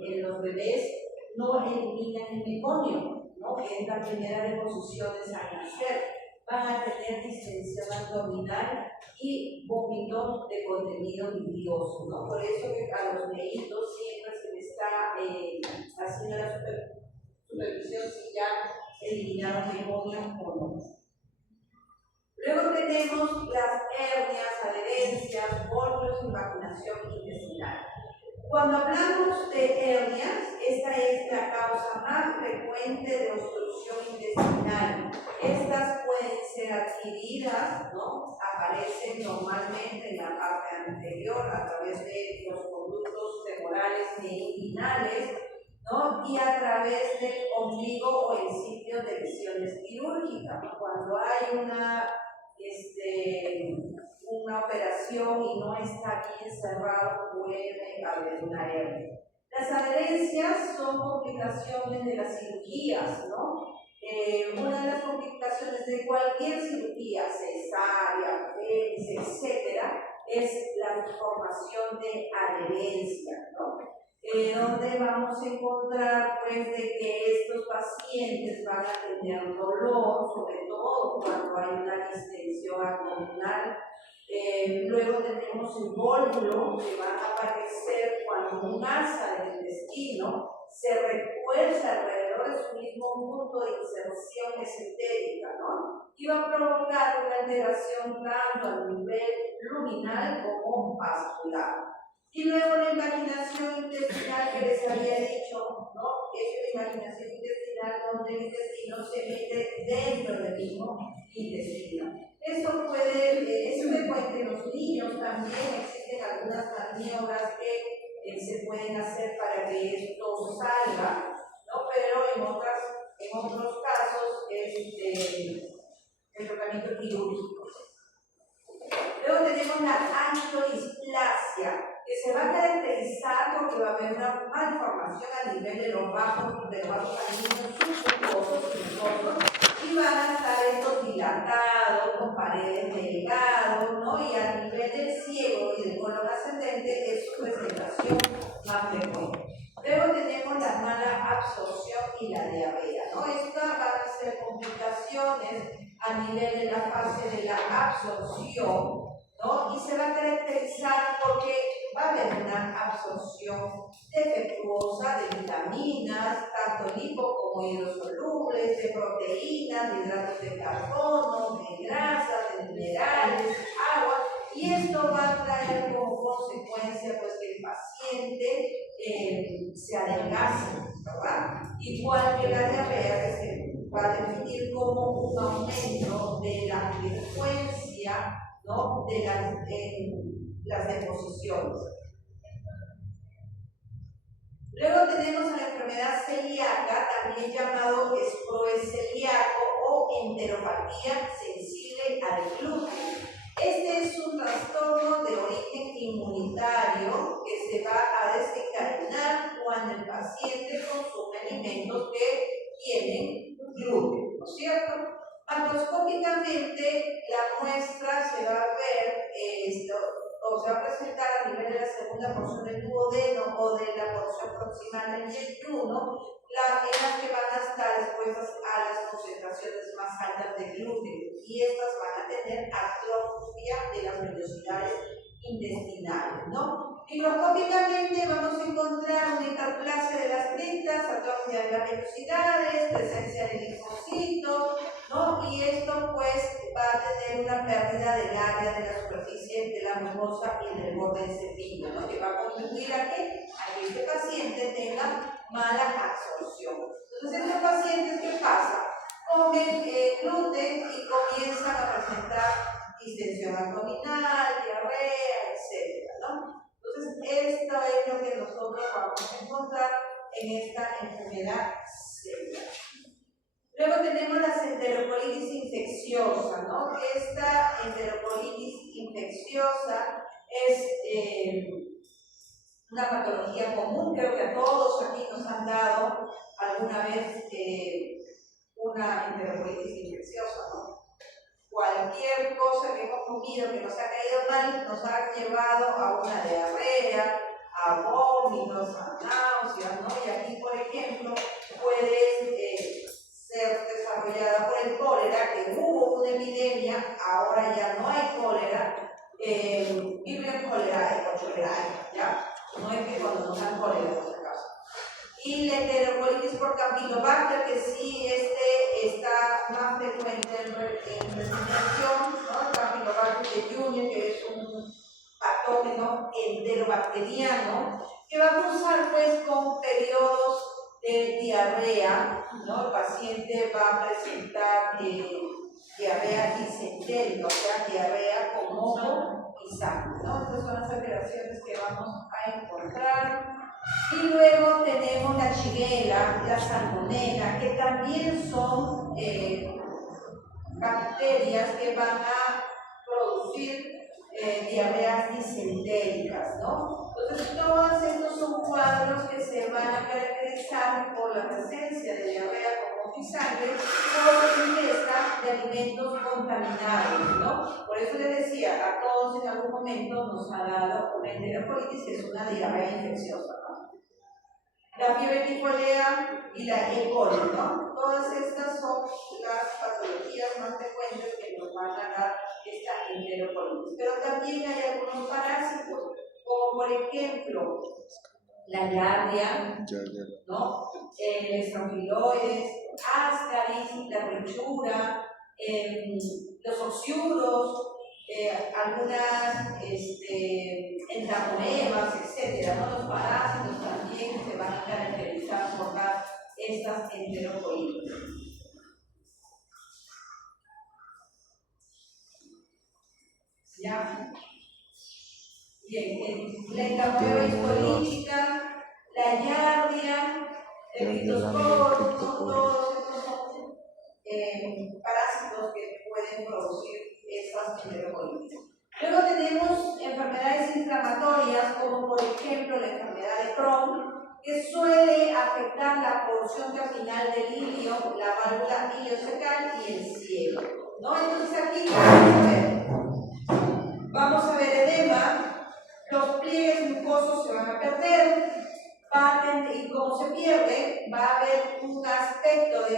en los bebés no eliminan el meconio, ¿no? Que es la primera de posiciones al nacer. Van a tener distensión abdominal y vómito de contenido bilioso, ¿no? Por eso que a los bebitos siempre se les está haciendo la supervisión si ya eliminaron meconio o no. Luego tenemos las hernias, adherencias, vólvulos y vacunación intestinal. Cuando hablamos de hernias, esta es la causa más frecuente de obstrucción intestinal. Estas pueden ser adquiridas, ¿no? Aparecen normalmente en la parte anterior a través de los conductos femorales e inguinales, ¿no? Y a través del ombligo o en sitios de lesiones quirúrgicas. Cuando hay una operación y no está bien cerrado, puede haber una hernia. Las adherencias son complicaciones de las cirugías, ¿no? Una de las complicaciones de cualquier cirugía, cesárea, etcétera, es la formación de adherencia, ¿no? Donde vamos a encontrar pues de que estos pacientes van a tener dolor, sobre todo cuando hay una distensión abdominal. Luego tenemos el vólvulo, que va a aparecer cuando un asa del intestino se refuerza alrededor de su mismo punto de inserción mesentérica, ¿no? Y va a provocar una alteración tanto a nivel luminal como vascular. Y luego la invaginación intestinal que les había dicho, ¿no? Es una invaginación intestinal donde el intestino se mete dentro del mismo intestino. Esto es frecuente en los niños también, existen algunas maniobras que se pueden hacer para que esto salga, ¿no? Pero en otros casos el tratamiento quirúrgico. Luego tenemos la angiodisplasia, que se va a caracterizar porque va a haber una malformación a nivel de los vasos sanguíneos submucosos y van a estar estos dilatados, con paredes delgadas, ¿no? Y a nivel del ciego y del colon ascendente es su presentación más frecuente. Luego tenemos la mala absorción y la diarrea, ¿no? Estas van a ser complicaciones a nivel de la fase de la absorción, ¿no? Y se va a caracterizar porque va a haber una absorción defectuosa de vitaminas, tanto lipo como hidrosolubles, de proteínas, de hidratos de carbono, de grasas, de minerales, agua, y esto va a traer como consecuencia pues que el paciente se adelgace, ¿verdad? Igual que la diarrea, que se va a definir como un aumento de la frecuencia, ¿no? De las deposiciones. Luego tenemos a la enfermedad celíaca, también llamado escroes celíaco o enteropatía sensible al gluten. Este es un trastorno de origen inmunitario que se va a desencadenar cuando el paciente consume alimentos que tienen gluten, ¿no es cierto? Macroscópicamente, la muestra se va a ver, o se va a presentar a nivel de la segunda porción del duodeno o de la porción proximal del yeyuno, en las que van a estar expuestas a las concentraciones más altas de glúteo, y estas van a tener atrofia de las vellosidades intestinales, ¿no? Microscópicamente vamos a encontrar una hiperplasia de las criptas, atrofia de las vellosidades, presencia de linfocitos, ¿no? Y esto pues va a tener una pérdida del área de la superficie de la mucosa y del borde del cepillo, ¿no? Que va a contribuir a que este paciente tenga mala absorción. Entonces, estos pacientes, ¿qué pasa? Comen gluten y comienzan a presentar distensión abdominal, diarrea, etc., ¿no? Entonces, esto es lo que nosotros vamos a encontrar en esta enfermedad celíaca. Luego tenemos las enterocolitis infecciosa, ¿no? Esta enterocolitis infecciosa es una patología común, creo que a todos aquí nos han dado alguna vez una enterocolitis infecciosa, ¿no? Cualquier cosa que hemos comido que nos ha caído mal nos ha llevado a una diarrea, a vómitos, a náuseas, ¿no? Y aquí, por ejemplo, puede ser desarrollada por el cólera, que hubo una epidemia, ahora ya no hay cólera, Vibrio cholerae o cholerae, ¿ya? No es que cuando nos dan cólera, por si acaso. Y la enterocolitis por Campylobacter, que sí está más frecuente en presentación, ¿no? Campylobacter de Junior, que es un patógeno enterobacteriano, que va a cruzar pues con periodos de diarrea, ¿no? El paciente va a presentar diarrea disentérica, o sea, diarrea con moco y sangre, ¿no? Estas son las alteraciones que vamos a encontrar. Y luego tenemos la shigella, la salmonella, que también son bacterias que van a producir diarreas disentéricas, ¿no? Entonces, todos estos son cuadros que se van a caracterizar por la presencia de diarrea con moco y sangre por ingesta de alimentos contaminados, ¿no? Por eso les decía, a todos en algún momento nos ha dado una enterocolitis, que es una diarrea infecciosa, ¿no? La fiebre tifoidea y la E. coli, ¿no? Todas estas son las patologías más frecuentes que nos van a dar esta enterocolitis. Pero también hay algunos parásitos, como por ejemplo la Giardia, ¿no? El Staphylococcus, Ascaris, la rechura, los oxiuros, algunas entamoebas, etc., ¿no? Los parásitos también se van a caracterizar por estas enterocolitis. ¿Ya? Bien, la entamoeba histolítica, la Giardia, el Cryptosporo, son todos estos parásitos que pueden producir estas enterocolitis. Luego tenemos enfermedades inflamatorias, como por ejemplo la enfermedad de Crohn, que suele afectar la porción terminal del ilio, la válvula iliocecal y el cielo, ¿no? Entonces aquí vamos a ver edema, los pliegues mucosos se van a perder, y como se pierde, va a haber un aspecto de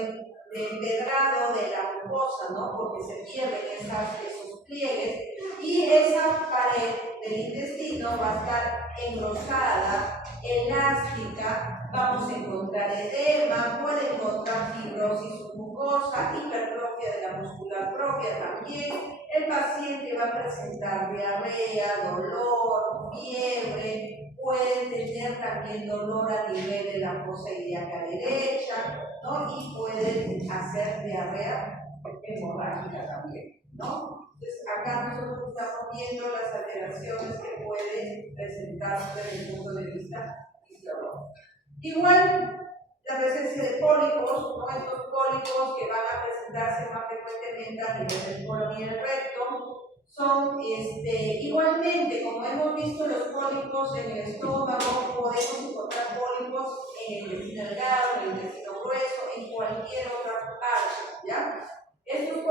empedrado de la mucosa, ¿no? Porque se pierden esos pliegues, y esa pared del intestino va a estar engrosada, elástica, vamos a encontrar edema, puede encontrar fibrosis mucosa, hipertrofia de la muscular propia también. El paciente va a presentar diarrea, dolor, fiebre, puede tener también dolor a nivel de la fosa ilíaca derecha, ¿no? Y puede hacer diarrea hemorrágica también, ¿no? Entonces, acá nosotros estamos viendo las alteraciones que pueden presentarse desde el punto de vista fisiológico. Igual, la presencia de pólipos, ¿no? Estos pólipos que van a presentarse más frecuentemente a nivel del colon y el recto, son igualmente, como hemos visto los pólipos en el estómago, podemos encontrar pólipos en el intestino delgado, en el intestino grueso, en cualquier otra parte, ¿ya? Estos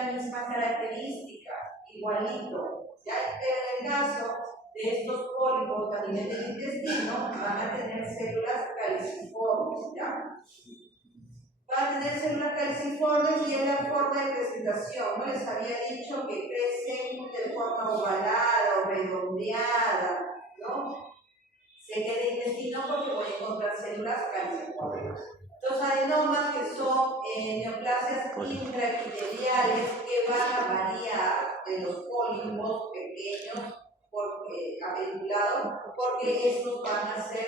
la misma característica, igualito, ¿ya? Pero en el caso de estos pólipos a nivel del intestino, van a tener células caliciformes, ¿ya? Van a tener células caliciformes y es la forma de presentación, ¿no? Les había dicho que crecen de forma ovalada o redondeada, ¿no? Sé que el intestino porque voy a encontrar células caliciformes. Los adenomas, que son neoplasias intraepiteliales que van a variar de los pólipos pequeños apenculados, porque estos van a ser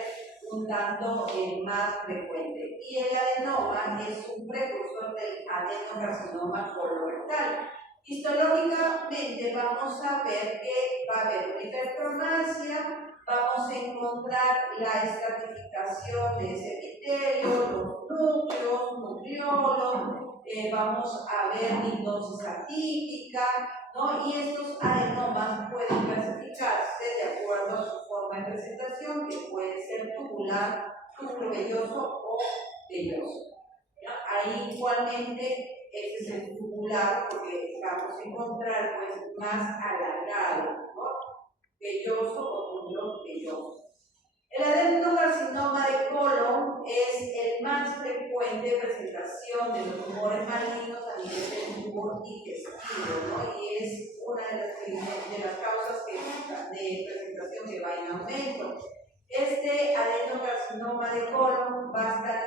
un tanto más frecuentes. Y el adenoma es un precursor del adenocarcinoma colorectal. Histológicamente vamos a ver que va a haber una hipertromasia, vamos a encontrar la estratificación de ese epitelio, los núcleos, nucleolos, vamos a ver hipnosis atípica, ¿no? Y estos adenomas pueden clasificarse de acuerdo a su forma de presentación, que puede ser tubular, túbulo velloso o velloso. ¿Ya? Ahí igualmente este es el tubular, porque vamos a encontrar pues más alargado, ¿no? Velloso o túbulo velloso. El adenocarcinoma de colon es el más frecuente de presentación de los tumores malignos a nivel del tubo digestivo, ¿no? Y es una de las causas de presentación que va en aumento. Este adenocarcinoma de colon va a estar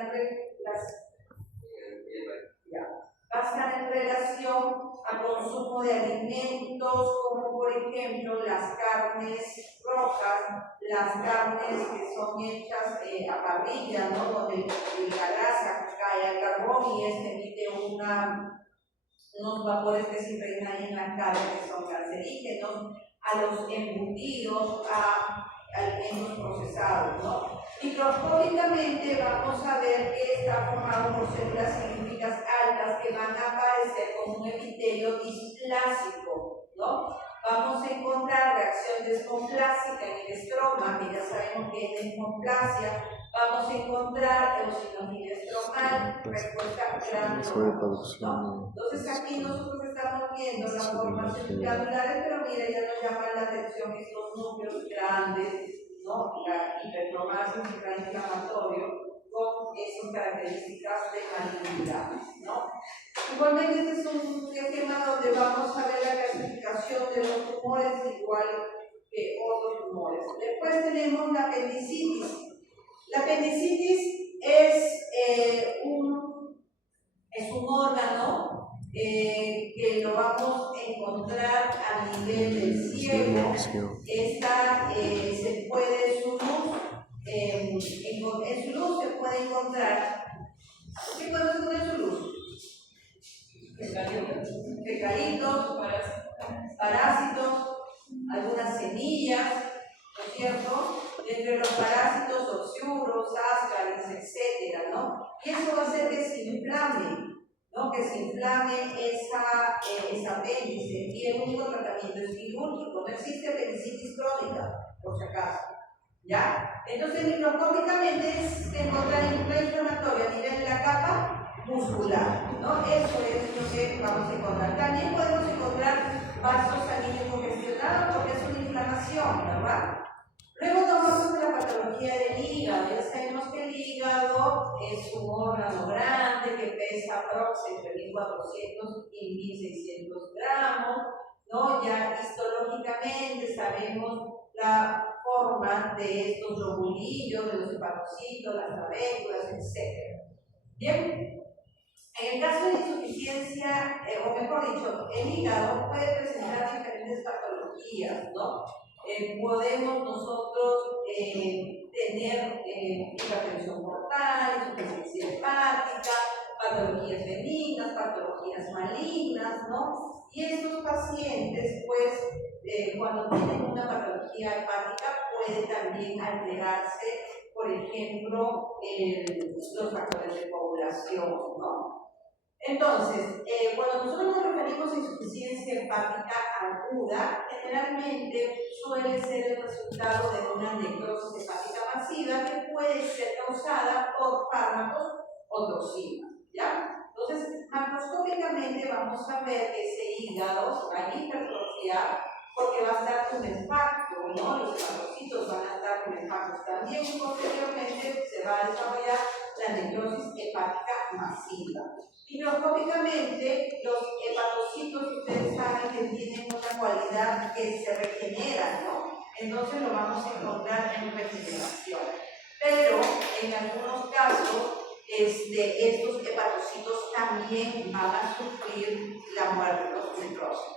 en relación a consumo de alimentos como por ejemplo las carnes rojas, las carnes que son hechas a parrilla, ¿no? Donde la grasa cae al carbón y emite unos vapores que se impregnan en la carne que son cancerígenos, a los embutidos, a alimentos procesados, ¿no? Microscópicamente vamos a ver que está formado por células cilíndricas altas que van a aparecer como un epitelio displásico, ¿no? Vamos a encontrar reacción desmomplásica en el estroma, que ya sabemos que es desmomplasia. Vamos a encontrar eosinofilia estromal, respuesta granulosa, ¿no? Entonces aquí nosotros estamos viendo las formas glandulares, pero mira, ya nos llaman la atención estos núcleos grandes, ¿no? La hipertromasia, un gran inflamatorio, con esas características de malignidad, ¿no? Igualmente este es un esquema donde vamos a ver la clasificación de los tumores igual que otros tumores. Después tenemos la apendicitis. La apendicitis es un órgano que lo vamos a encontrar a nivel del ciego. Esta se puede, en su luz se puede encontrar. ¿Qué podemos encontrar en su luz? Fecalitos, parásitos, algunas semillas, ¿no es cierto? Entre los parásitos, oxiuros, ascaris, etcétera, ¿no? Y eso va a hacer que se inflame, ¿no? Que se inflame esa apéndice. Y el único tratamiento es quirúrgico. No existe apendicitis crónica, por si acaso. ¿Ya? Entonces, microscópicamente se encuentra una inflamatoria a nivel de la capa muscular, ¿no? Eso es lo que vamos a encontrar. También podemos encontrar vasos sanguíneos congestionados porque es una inflamación, ¿verdad? Luego nos vamos a la patología del hígado. Ya sabemos que el hígado es un órgano grande que pesa aproximadamente entre 1.400 y 1.600 gramos, ¿no? Ya histológicamente sabemos la forma de estos lobulillos, de los hepatocitos, las trabéculas, etc. Bien, en el caso de insuficiencia, o mejor dicho, el hígado puede presentar diferentes patologías, ¿no? Podemos nosotros tener hipertensión portal, insuficiencia hepática, patologías benignas, patologías malignas, ¿no? Y estos pacientes, pues, cuando tienen una patología hepática, puede también alterarse, por ejemplo, los factores de coagulación, ¿no? Entonces, cuando nosotros nos referimos a insuficiencia hepática aguda, generalmente suele ser el resultado de una necrosis hepática masiva que puede ser causada por fármacos o toxinas, ¿ya? Entonces, macroscópicamente microscópicamente vamos a ver que ese hígado se va a hipertrofiar porque va a estar tumefacto, ¿no? Los hepatocitos van a estar tumefactos también y posteriormente se va a desarrollar la necrosis hepática masiva. Microscópicamente, los hepatocitos, ustedes saben que tienen una cualidad que se regenera, ¿no? Entonces lo vamos a encontrar en regeneración. Pero en algunos casos, estos hepatocitos también van a sufrir la muerte, los necrosis.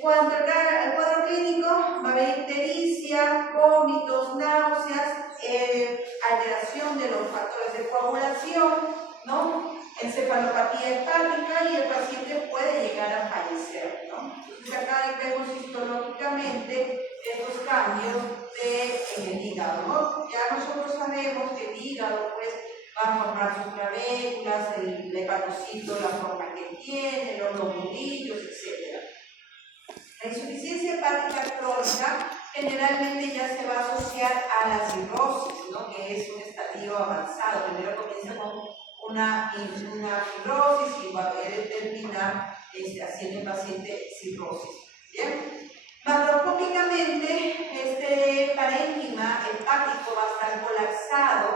Cuando el cuadro clínico va a haber ictericia, vómitos, náuseas, alteración de los factores de coagulación, ¿no? Encefalopatía hepática y el paciente puede llegar a fallecer, ¿no? Entonces acá vemos histológicamente estos cambios en el hígado, ¿no? Ya nosotros sabemos que el hígado pues va a formar sus clavéculas, el hepatocito, la forma que tiene, los lobulillos, etc. La insuficiencia hepática crónica generalmente ya se va a asociar a la cirrosis, ¿no? Que es un estadio avanzado. Primero comienza con una fibrosis y va a terminar haciendo el paciente cirrosis. ¿Bien? Macroscópicamente, este parénquima hepático va a estar colapsado.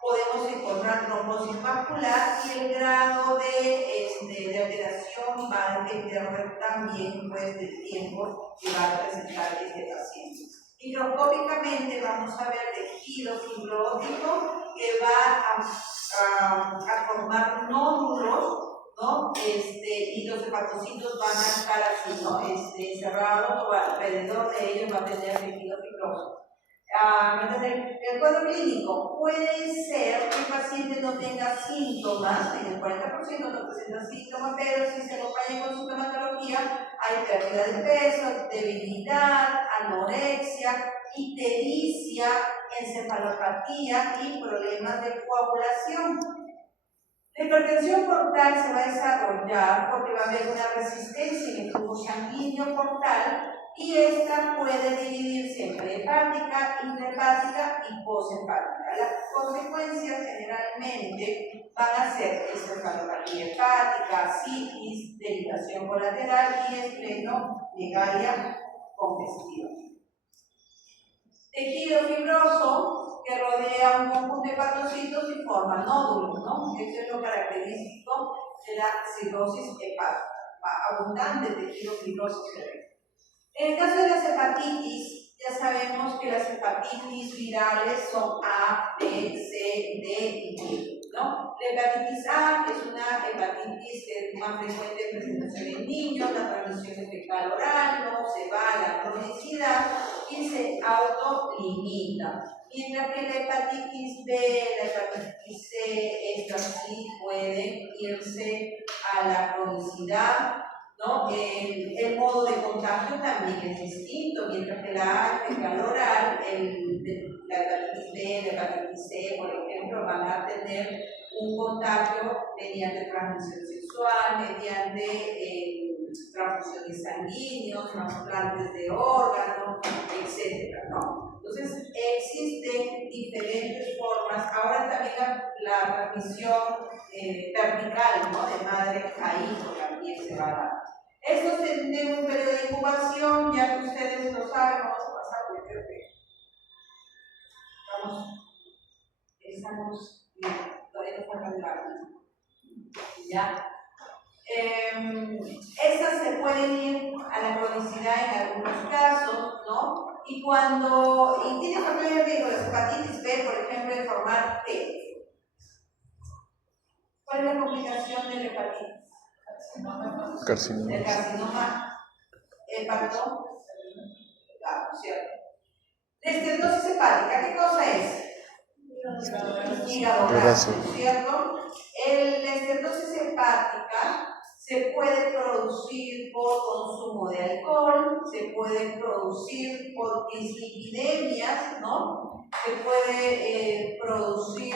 Podemos encontrar trombosis vascular y el grado de alteración va a depender también pues, del tiempo que va a presentar este paciente. Microscópicamente vamos a ver tejido fibrótico que va a formar nódulos, ¿no? Y los hepatocitos van a estar así, ¿no? Encerrados o alrededor de ellos va a tener tejido fibroso. El cuadro clínico puede ser que el paciente no tenga síntomas, en el 40% no presenta síntomas, pero si se acompaña con sintomatología, hay pérdida de peso, debilidad, anorexia, ictericia, encefalopatía y problemas de coagulación. La hipertensión portal se va a desarrollar porque va a haber una resistencia en el flujo sanguíneo portal y esta puede dividirse entre hepática, intrahepática y poshepática. Las consecuencias generalmente van a ser encefalopatía hepática, citis, derivación colateral y esplenomegalia congestiva. Tejido fibroso que rodea un conjunto de hepatocitos y forma nódulos, ¿no? Eso es lo característico de la cirrosis hepática. Abundante tejido fibroso se ve. En el caso de las hepatitis, ya sabemos que las hepatitis virales son A, B, C, D y E, ¿no? La hepatitis A es una hepatitis que es más frecuente en presentación en niños, la transmisión es fecal oral, no se va a la cronicidad y se autolimita. Mientras que la hepatitis B, la hepatitis C, estas sí pueden irse a la cronicidad, ¿no? El modo de contagio también es distinto, mientras que la A es fecal oral, la hepatitis B, la hepatitis C, por ejemplo, van a tener un contagio mediante transmisión sexual, mediante transfusiones sanguíneas, trasplantes de órganos, etc., ¿no? Entonces, existen diferentes formas. Ahora también la transmisión vertical, ¿no? De madre a hijo también se va a dar. Esto tiene un periodo de incubación, ya que ustedes lo saben, vamos a pasar, yo creo que estamos bien, todavía no está tan grave. ¿Ya? Estas se pueden ir a la cronicidad en algunos casos, ¿no? Y tiene factores de riesgo, la hepatitis B, por ejemplo, de formar T. ¿Cuál es la complicación de la hepatitis? Carcinoma. El carcinoma hepático, ¿cierto? La esteatosis hepática, ¿qué cosa es? Hígado graso, ¿cierto? La esteatosis hepática se puede producir por consumo de alcohol, se puede producir por dislipidemias, ¿no? Se puede producir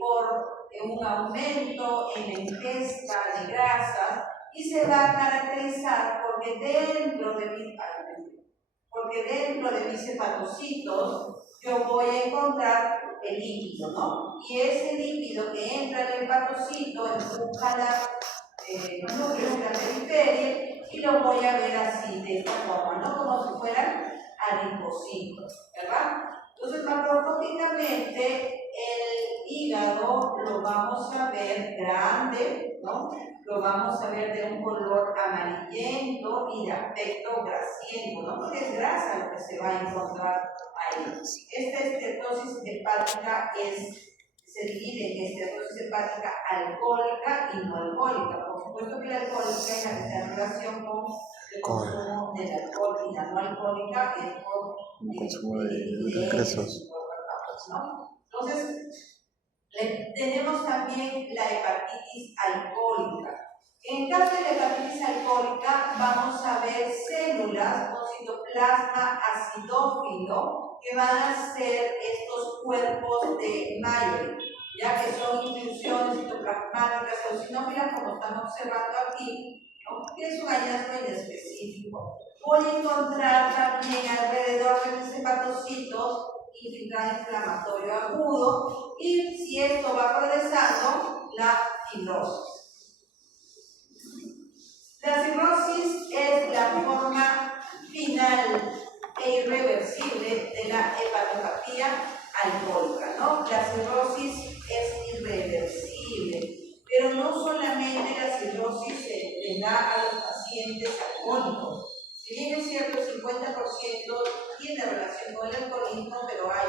por un aumento en la ingesta de grasas y se va a caracterizar porque dentro de porque dentro de mis hepatocitos yo voy a encontrar el lípido, ¿no? Y ese lípido que entra en el hepatocito empuja los núcleos de la periferia y lo voy a ver así, de esta forma, ¿no? Como si fueran adipocitos, ¿verdad? Entonces, macroscópicamente, el hígado lo vamos a ver grande, ¿no? Lo vamos a ver de un color amarillento y de aspecto grasiento, ¿no? Porque es grasa lo que se va a encontrar ahí. Esta esteatosis hepática se divide en esteatosis hepática alcohólica y no alcohólica. Por supuesto que la alcohólica es la que está en relación con el consumo del alcohol, y la no alcohólica es por consumo de ingresos, ¿no? Entonces, tenemos también la hepatitis alcohólica. En caso de la hepatitis alcohólica, vamos a ver células con citoplasma acidófilo que van a ser estos cuerpos de Mayori, ya que son inclusiones citoplasmáticas eosinófilas, como estamos observando aquí, ¿no? Que es un hallazgo inespecífico. Voy a encontrar también alrededor de los hepatocitos infiltrado inflamatorio agudo, y si esto va progresando, la fibrosis. La cirrosis es la forma final e irreversible de la hepatopatía alcohólica, ¿no? La cirrosis es irreversible, pero no solamente la cirrosis se le da a los pacientes alcohólicos. Si bien es cierto, el 50% tiene relación con el alcoholismo, pero hay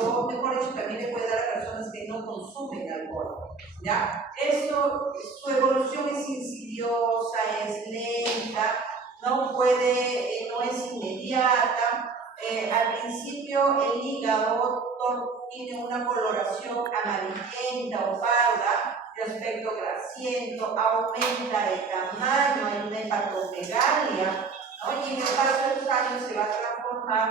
o mejor dicho, también le puede dar a personas que no consumen alcohol, ¿ya? Eso, su evolución es insidiosa, es lenta, no es inmediata. Al principio el hígado tiene una coloración amarillenta o parda, de aspecto grasiento, aumenta el tamaño, hay una hepatomegalia, ¿no? Y en el paso de los años se va a transformar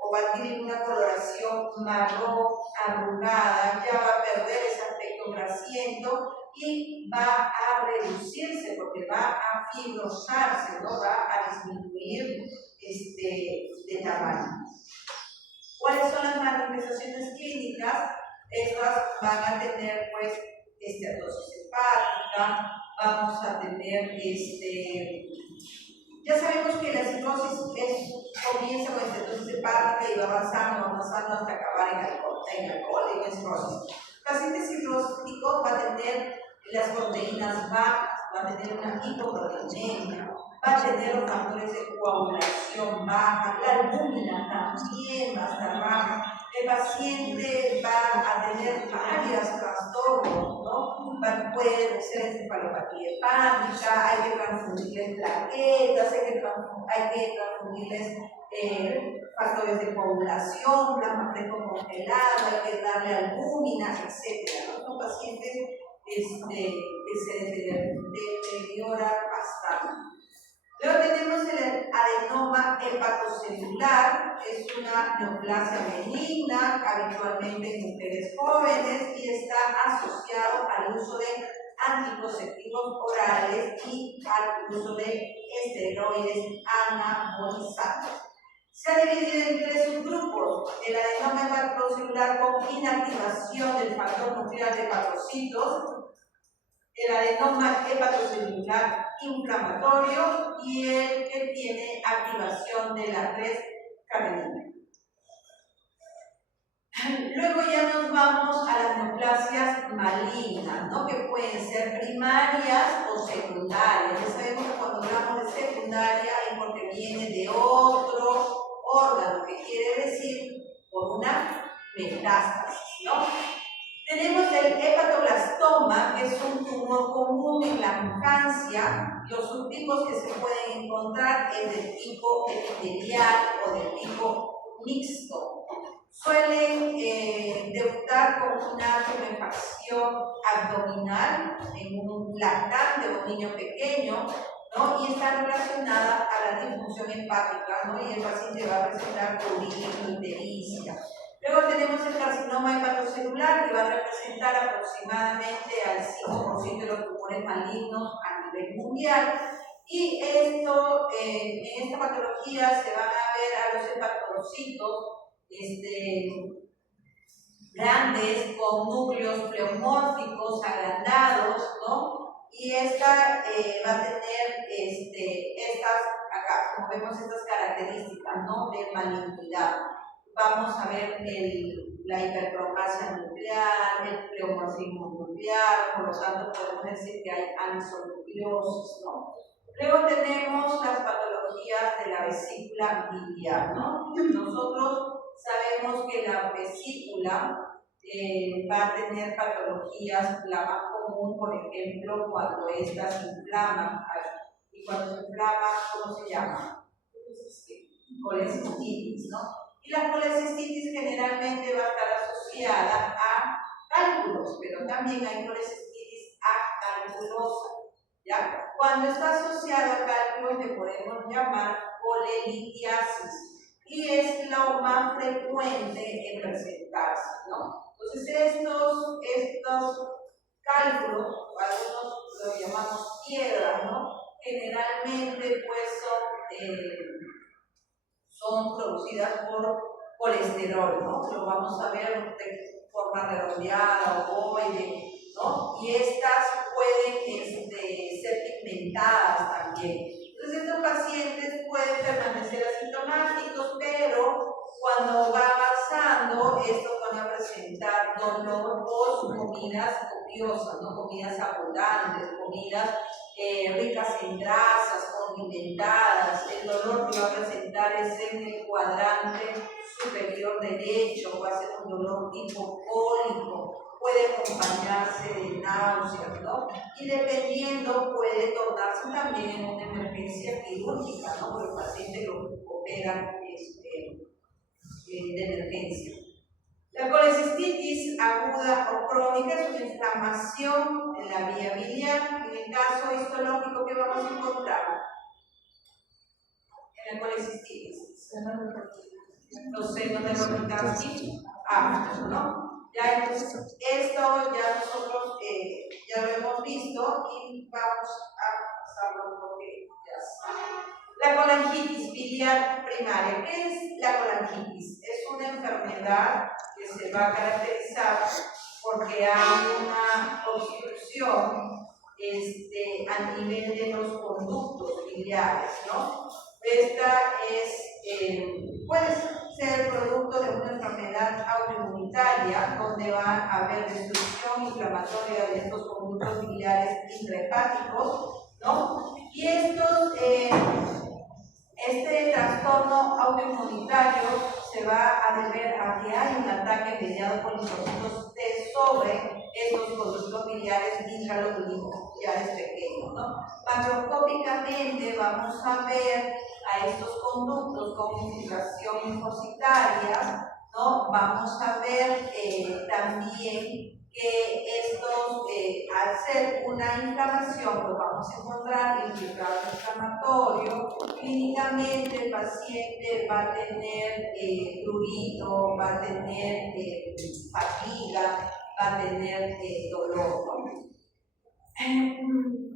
o va a adquirir una coloración marrón, arrugada, ya va a perder ese aspecto grasiento y va a reducirse porque va a fibrosarse, ¿no? Va a disminuir de tamaño. ¿Cuáles son las manifestaciones clínicas? Estas van a tener, pues, esteatosis hepática, vamos a tener, ya sabemos que la cirrosis comienza con esteatosis hepática y va avanzando hasta acabar en alcohol y en cirrosis. El paciente cirrótico va a tener las proteínas bajas, va a tener una hipoproteinemia, va a tener los factores de coagulación baja, la albúmina también va a estar baja. El paciente va a tener varios trastornos, ¿no? Puede ser encefalopatía hepática, hay que transfundirles plaquetas, hay que transfundirles factores de coagulación, plasma fresco congelado, hay que darle albúmina, etc. ¿no? Son pacientes que se deterioran bastante. Luego tenemos el adenoma hepatocelular, es una neoplasia benigna, habitualmente en mujeres jóvenes, y está asociado al uso de anticonceptivos orales y al uso de esteroides anabolizantes. Se ha dividido en 3 subgrupos: el adenoma hepatocelular con inactivación del factor nuclear de hepatocitos, el adenoma hepatocelular inflamatorio y el que tiene activación de la red carnívora. Luego ya nos vamos a las neoplasias malignas, ¿no? Que pueden ser primarias o secundarias. Ya sabemos que cuando hablamos de secundaria es porque viene de otro órgano, que quiere decir por una metástasis, ¿no? Tenemos el hepatoblastoma, que es un tumor común en la infancia. Los subtipos que se pueden encontrar es del tipo epitelial o del tipo mixto. Suelen debutar con una tumefacción abdominal en un lactante o un niño pequeño, ¿no? Y está relacionada a la disfunción hepática, ¿no? Y el paciente va a presentar prurito, ictericia. Luego tenemos el carcinoma hepatocelular, que va a representar aproximadamente al 5% de los tumores malignos a nivel mundial. Y esto, en esta patología se van a ver a los hepatocitos grandes con núcleos pleomórficos agrandados, ¿no? Y esta va a tener estas, acá, como vemos, estas características, ¿no? De malignidad. Vamos a ver la hiperpropasia nuclear, el pleomorfismo nuclear, por lo tanto podemos decir que hay anisonucleosis, ¿no? Luego tenemos las patologías de la vesícula biliar, ¿no? Nosotros sabemos que la vesícula va a tener patologías, la más común, por ejemplo, cuando ésta se inflama. Y cuando se inflama, ¿cómo se llama? Colecistitis, ¿no? Y la colecistitis generalmente va a estar asociada a cálculos, pero también hay colecistitis acalculosa, ¿ya? Cuando está asociada a cálculos le podemos llamar colelitiasis y es lo más frecuente en presentarse, ¿no? Entonces estos cálculos, algunos los llamamos piedras, ¿no? Generalmente pues son producidas por colesterol, ¿no? Lo vamos a ver de forma redondeada, ovoide, ¿no? Y estas pueden ser pigmentadas también. Entonces estos pacientes pueden permanecer asintomáticos, pero cuando va avanzando, estos van a presentar dolor por comidas copiosas, ¿no? Comidas abundantes, comidas ricas en grasas, condimentadas. El dolor que va a presentar es en el cuadrante superior derecho, va a ser un dolor tipo cólico, puede acompañarse de náuseas, ¿no? Y dependiendo puede tornarse también en una emergencia quirúrgica, ¿no? Porque el paciente lo operan de emergencia. La colecistitis aguda o crónica es una inflamación en la vía biliar. En el caso histológico, ¿qué vamos a encontrar? En la colecistitis. Los senos de los metastasis. ¿No? Ya, entonces, esto ya nosotros ya lo hemos visto y vamos a pasarlo porque ya está. La colangitis biliar primaria. ¿Qué es la colangitis? Es una enfermedad que se va a caracterizar porque hay una obstrucción a nivel de los conductos biliares, ¿no? Esta puede ser producto de una enfermedad autoinmunitaria donde va a haber destrucción inflamatoria de estos conductos biliares intrahepáticos, ¿no? Y este trastorno autoinmunitario se va a deber a que hay un ataque mediado por linfocitos T sobre estos conductos biliares intraloculiares pequeños, ¿no? Macroscópicamente vamos a ver a estos conductos con infiltración linfocitaria, ¿no? Vamos a ver también que estos, al ser una inflamación, pues vamos a encontrar infiltrado inflamatorio. Clínicamente el paciente va a tener prurito, va a tener fatiga, va a tener dolor, ¿no?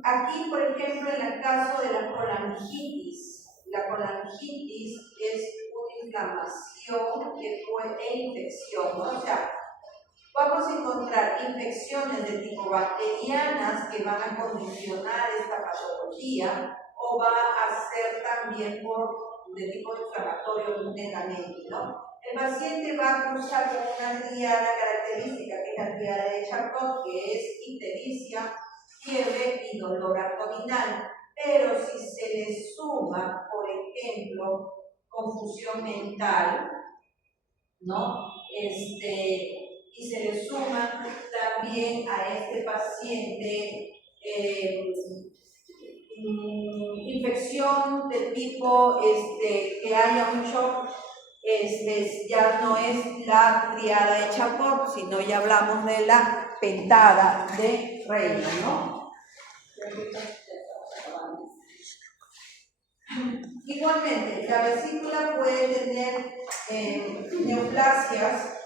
Aquí, por ejemplo, en el caso de la colangitis es una inflamación e infección, ¿no? O sea, vamos a encontrar infecciones de tipo bacterianas que van a condicionar esta patología o va a ser también de tipo inflamatorio netamente, ¿no? El paciente va a cruzar con una triada característica que es la triada de Charcot, que es ictericia, fiebre y dolor abdominal. Pero si se le suma, por ejemplo, confusión mental, ¿no? Y se le suma también a este paciente infección de tipo que haya un shock, ya no es la triada de Charcot, sino ya hablamos de la pentada de Reina, ¿no? Igualmente, la vesícula puede tener neoplasias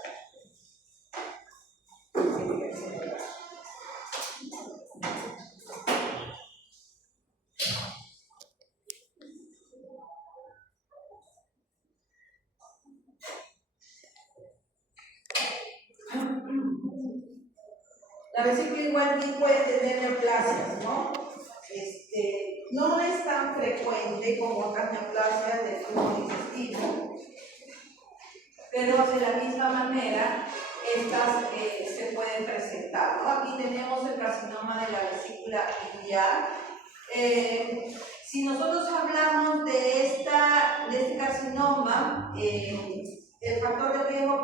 La vesícula igual puede tener neoplasias, ¿no? No es tan frecuente como otras neoplasias del tubo digestivo, pero de la misma manera estas se pueden presentar, ¿no? Aquí tenemos el carcinoma de la vesícula biliar. Si nosotros hablamos de este carcinoma, el factor de riesgo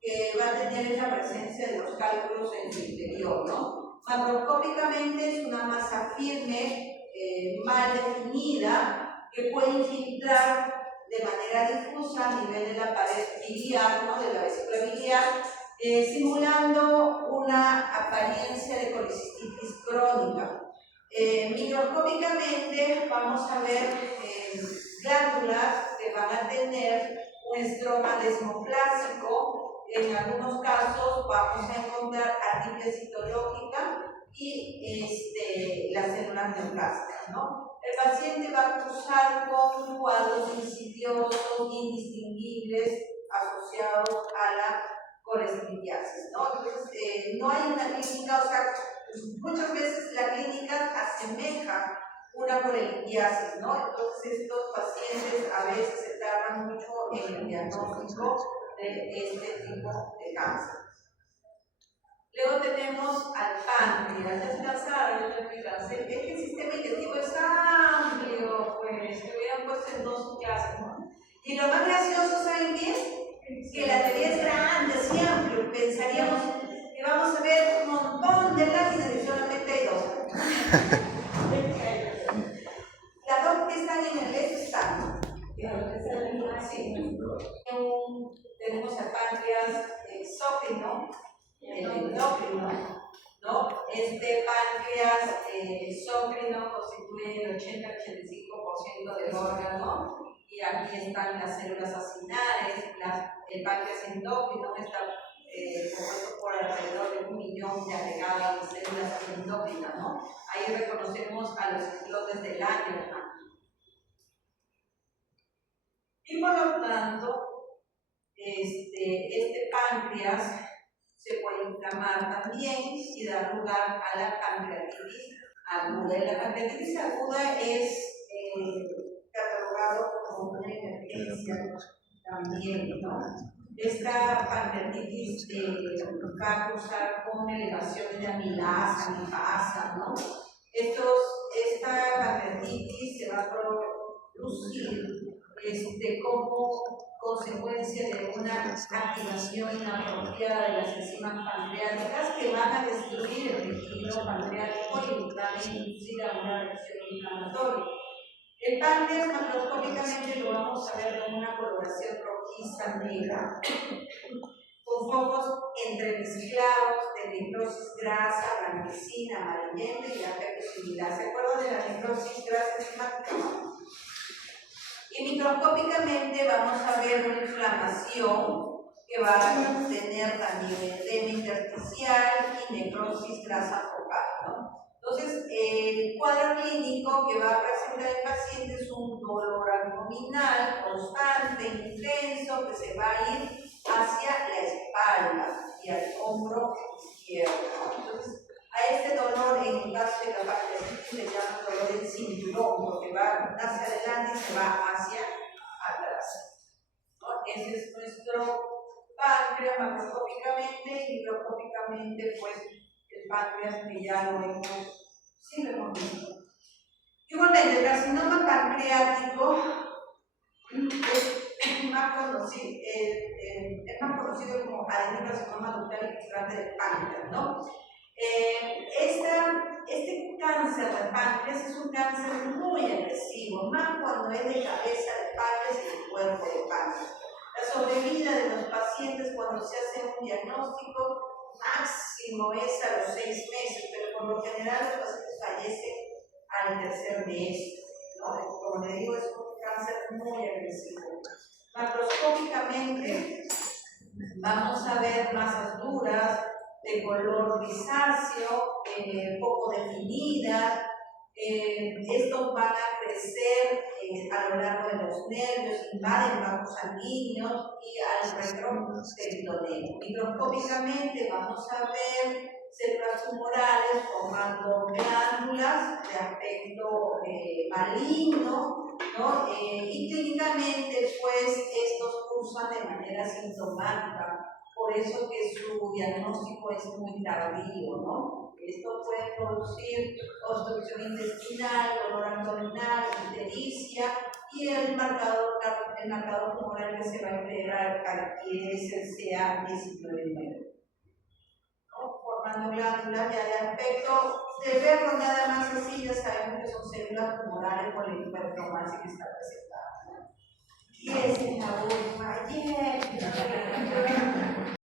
que va a tener es la presencia de los cálculos en su interior, ¿no? Macroscópicamente es una masa firme, mal definida, que puede infiltrar de manera difusa a nivel de la pared biliar, ¿no? De la vesícula biliar, simulando una apariencia de colicistitis crónica. Microscópicamente vamos a ver glándulas que van a tener un estroma desmoplásico. En algunos casos vamos a encontrar atrofia citológica y las células neoplásicas, ¿no? El paciente va a cursar con cuadros insidiosos, indistinguibles, asociados a la colestiriasis, ¿no? Entonces, no hay una clínica, o sea, muchas veces la clínica asemeja una colelitiasis, ¿no? Entonces, estos pacientes a veces se tardan mucho en el diagnóstico de este tipo de cáncer. Luego tenemos al páncreas. Ya se cansaron, es que el sistema digestivo es amplio, pues, que hubieran puesto en 2 clases, ¿no? Y lo más gracioso, ¿saben qué es? Que la teoría es grande, es amplio. Pensaríamos que vamos a ver un montón de láminas y solamente hay 2. Las 2 que están en el lecho están. Sí. Tenemos al páncreas exócrino, el endocrino, ¿no? Este páncreas exócrino constituye el 80-85% del órgano, y aquí están las células acinares. El páncreas endocrino está compuesto por alrededor de 1 millón de agregadas de células endócrinas, ¿no? Ahí reconocemos a los islotes del Langerhans. Y por lo tanto, este páncreas se puede inflamar también y dar lugar a la pancreatitis aguda. Y la pancreatitis aguda es catalogado como una emergencia también, ¿no? Esta pancreatitis va a causar con elevaciones de amilasa, lipasa, ¿no? Esta pancreatitis se va a producir como consecuencia de una activación inapropiada de las enzimas pancreáticas que van a destruir el tejido pancreático y van a inducir a una reacción inflamatoria. El páncreas macroscópicamente lo vamos a ver con una coloración rojiza negra, con focos entremezclados de necrosis grasa, blanquecina, amarillenta y apertusidad. ¿Se acuerdan de la necrosis grasa enzimática? Y microscópicamente vamos a ver una inflamación que va a tener también edema intersticial y necrosis grasa focal, ¿no? Entonces, el cuadro clínico que va a presentar el paciente es un dolor abdominal constante, intenso, que se va a ir hacia la espalda y al hombro izquierdo, ¿no? Entonces, a este dolor, en el caso de la pancreatitis, le llaman dolor del cinturón, porque va hacia adelante y se va hacia atrás, ¿no? Ese es nuestro páncreas macroscópicamente, y microscópicamente, pues, el páncreas que ya lo hemos, sí lo hemos visto. Igualmente, el carcinoma pancreático es más conocido como adenocarcinoma ductal infiltrante del páncreas, ¿no? Este cáncer de páncreas es un cáncer muy agresivo, más cuando es de cabeza de páncreas y de cuerpo de páncreas. La sobrevida de los pacientes cuando se hace un diagnóstico máximo es a los 6 meses, pero por lo general los pacientes fallecen al tercer mes, ¿no? Como le digo, es un cáncer muy agresivo. Macroscópicamente vamos a ver masas duras, de color grisáceo, poco definidas. Estos van a crecer a lo largo de los nervios, invaden vasos sanguíneos y al retroperitoneum. Microscópicamente vamos a ver células tumorales formando glándulas de aspecto maligno, ¿no? Y clínicamente pues estos cursan de manera sintomática, por eso que su diagnóstico es muy tardío, ¿no? Esto puede producir obstrucción intestinal, dolor abdominal, ictericia y el marcador tumoral que se va a integrar aquí es el CA19-9, ¿no? Formando glándulas ya de aspecto, de verlo nada más así, ya sabemos que son células tumorales por la hipertromasia que está presentada. Y esa es la última.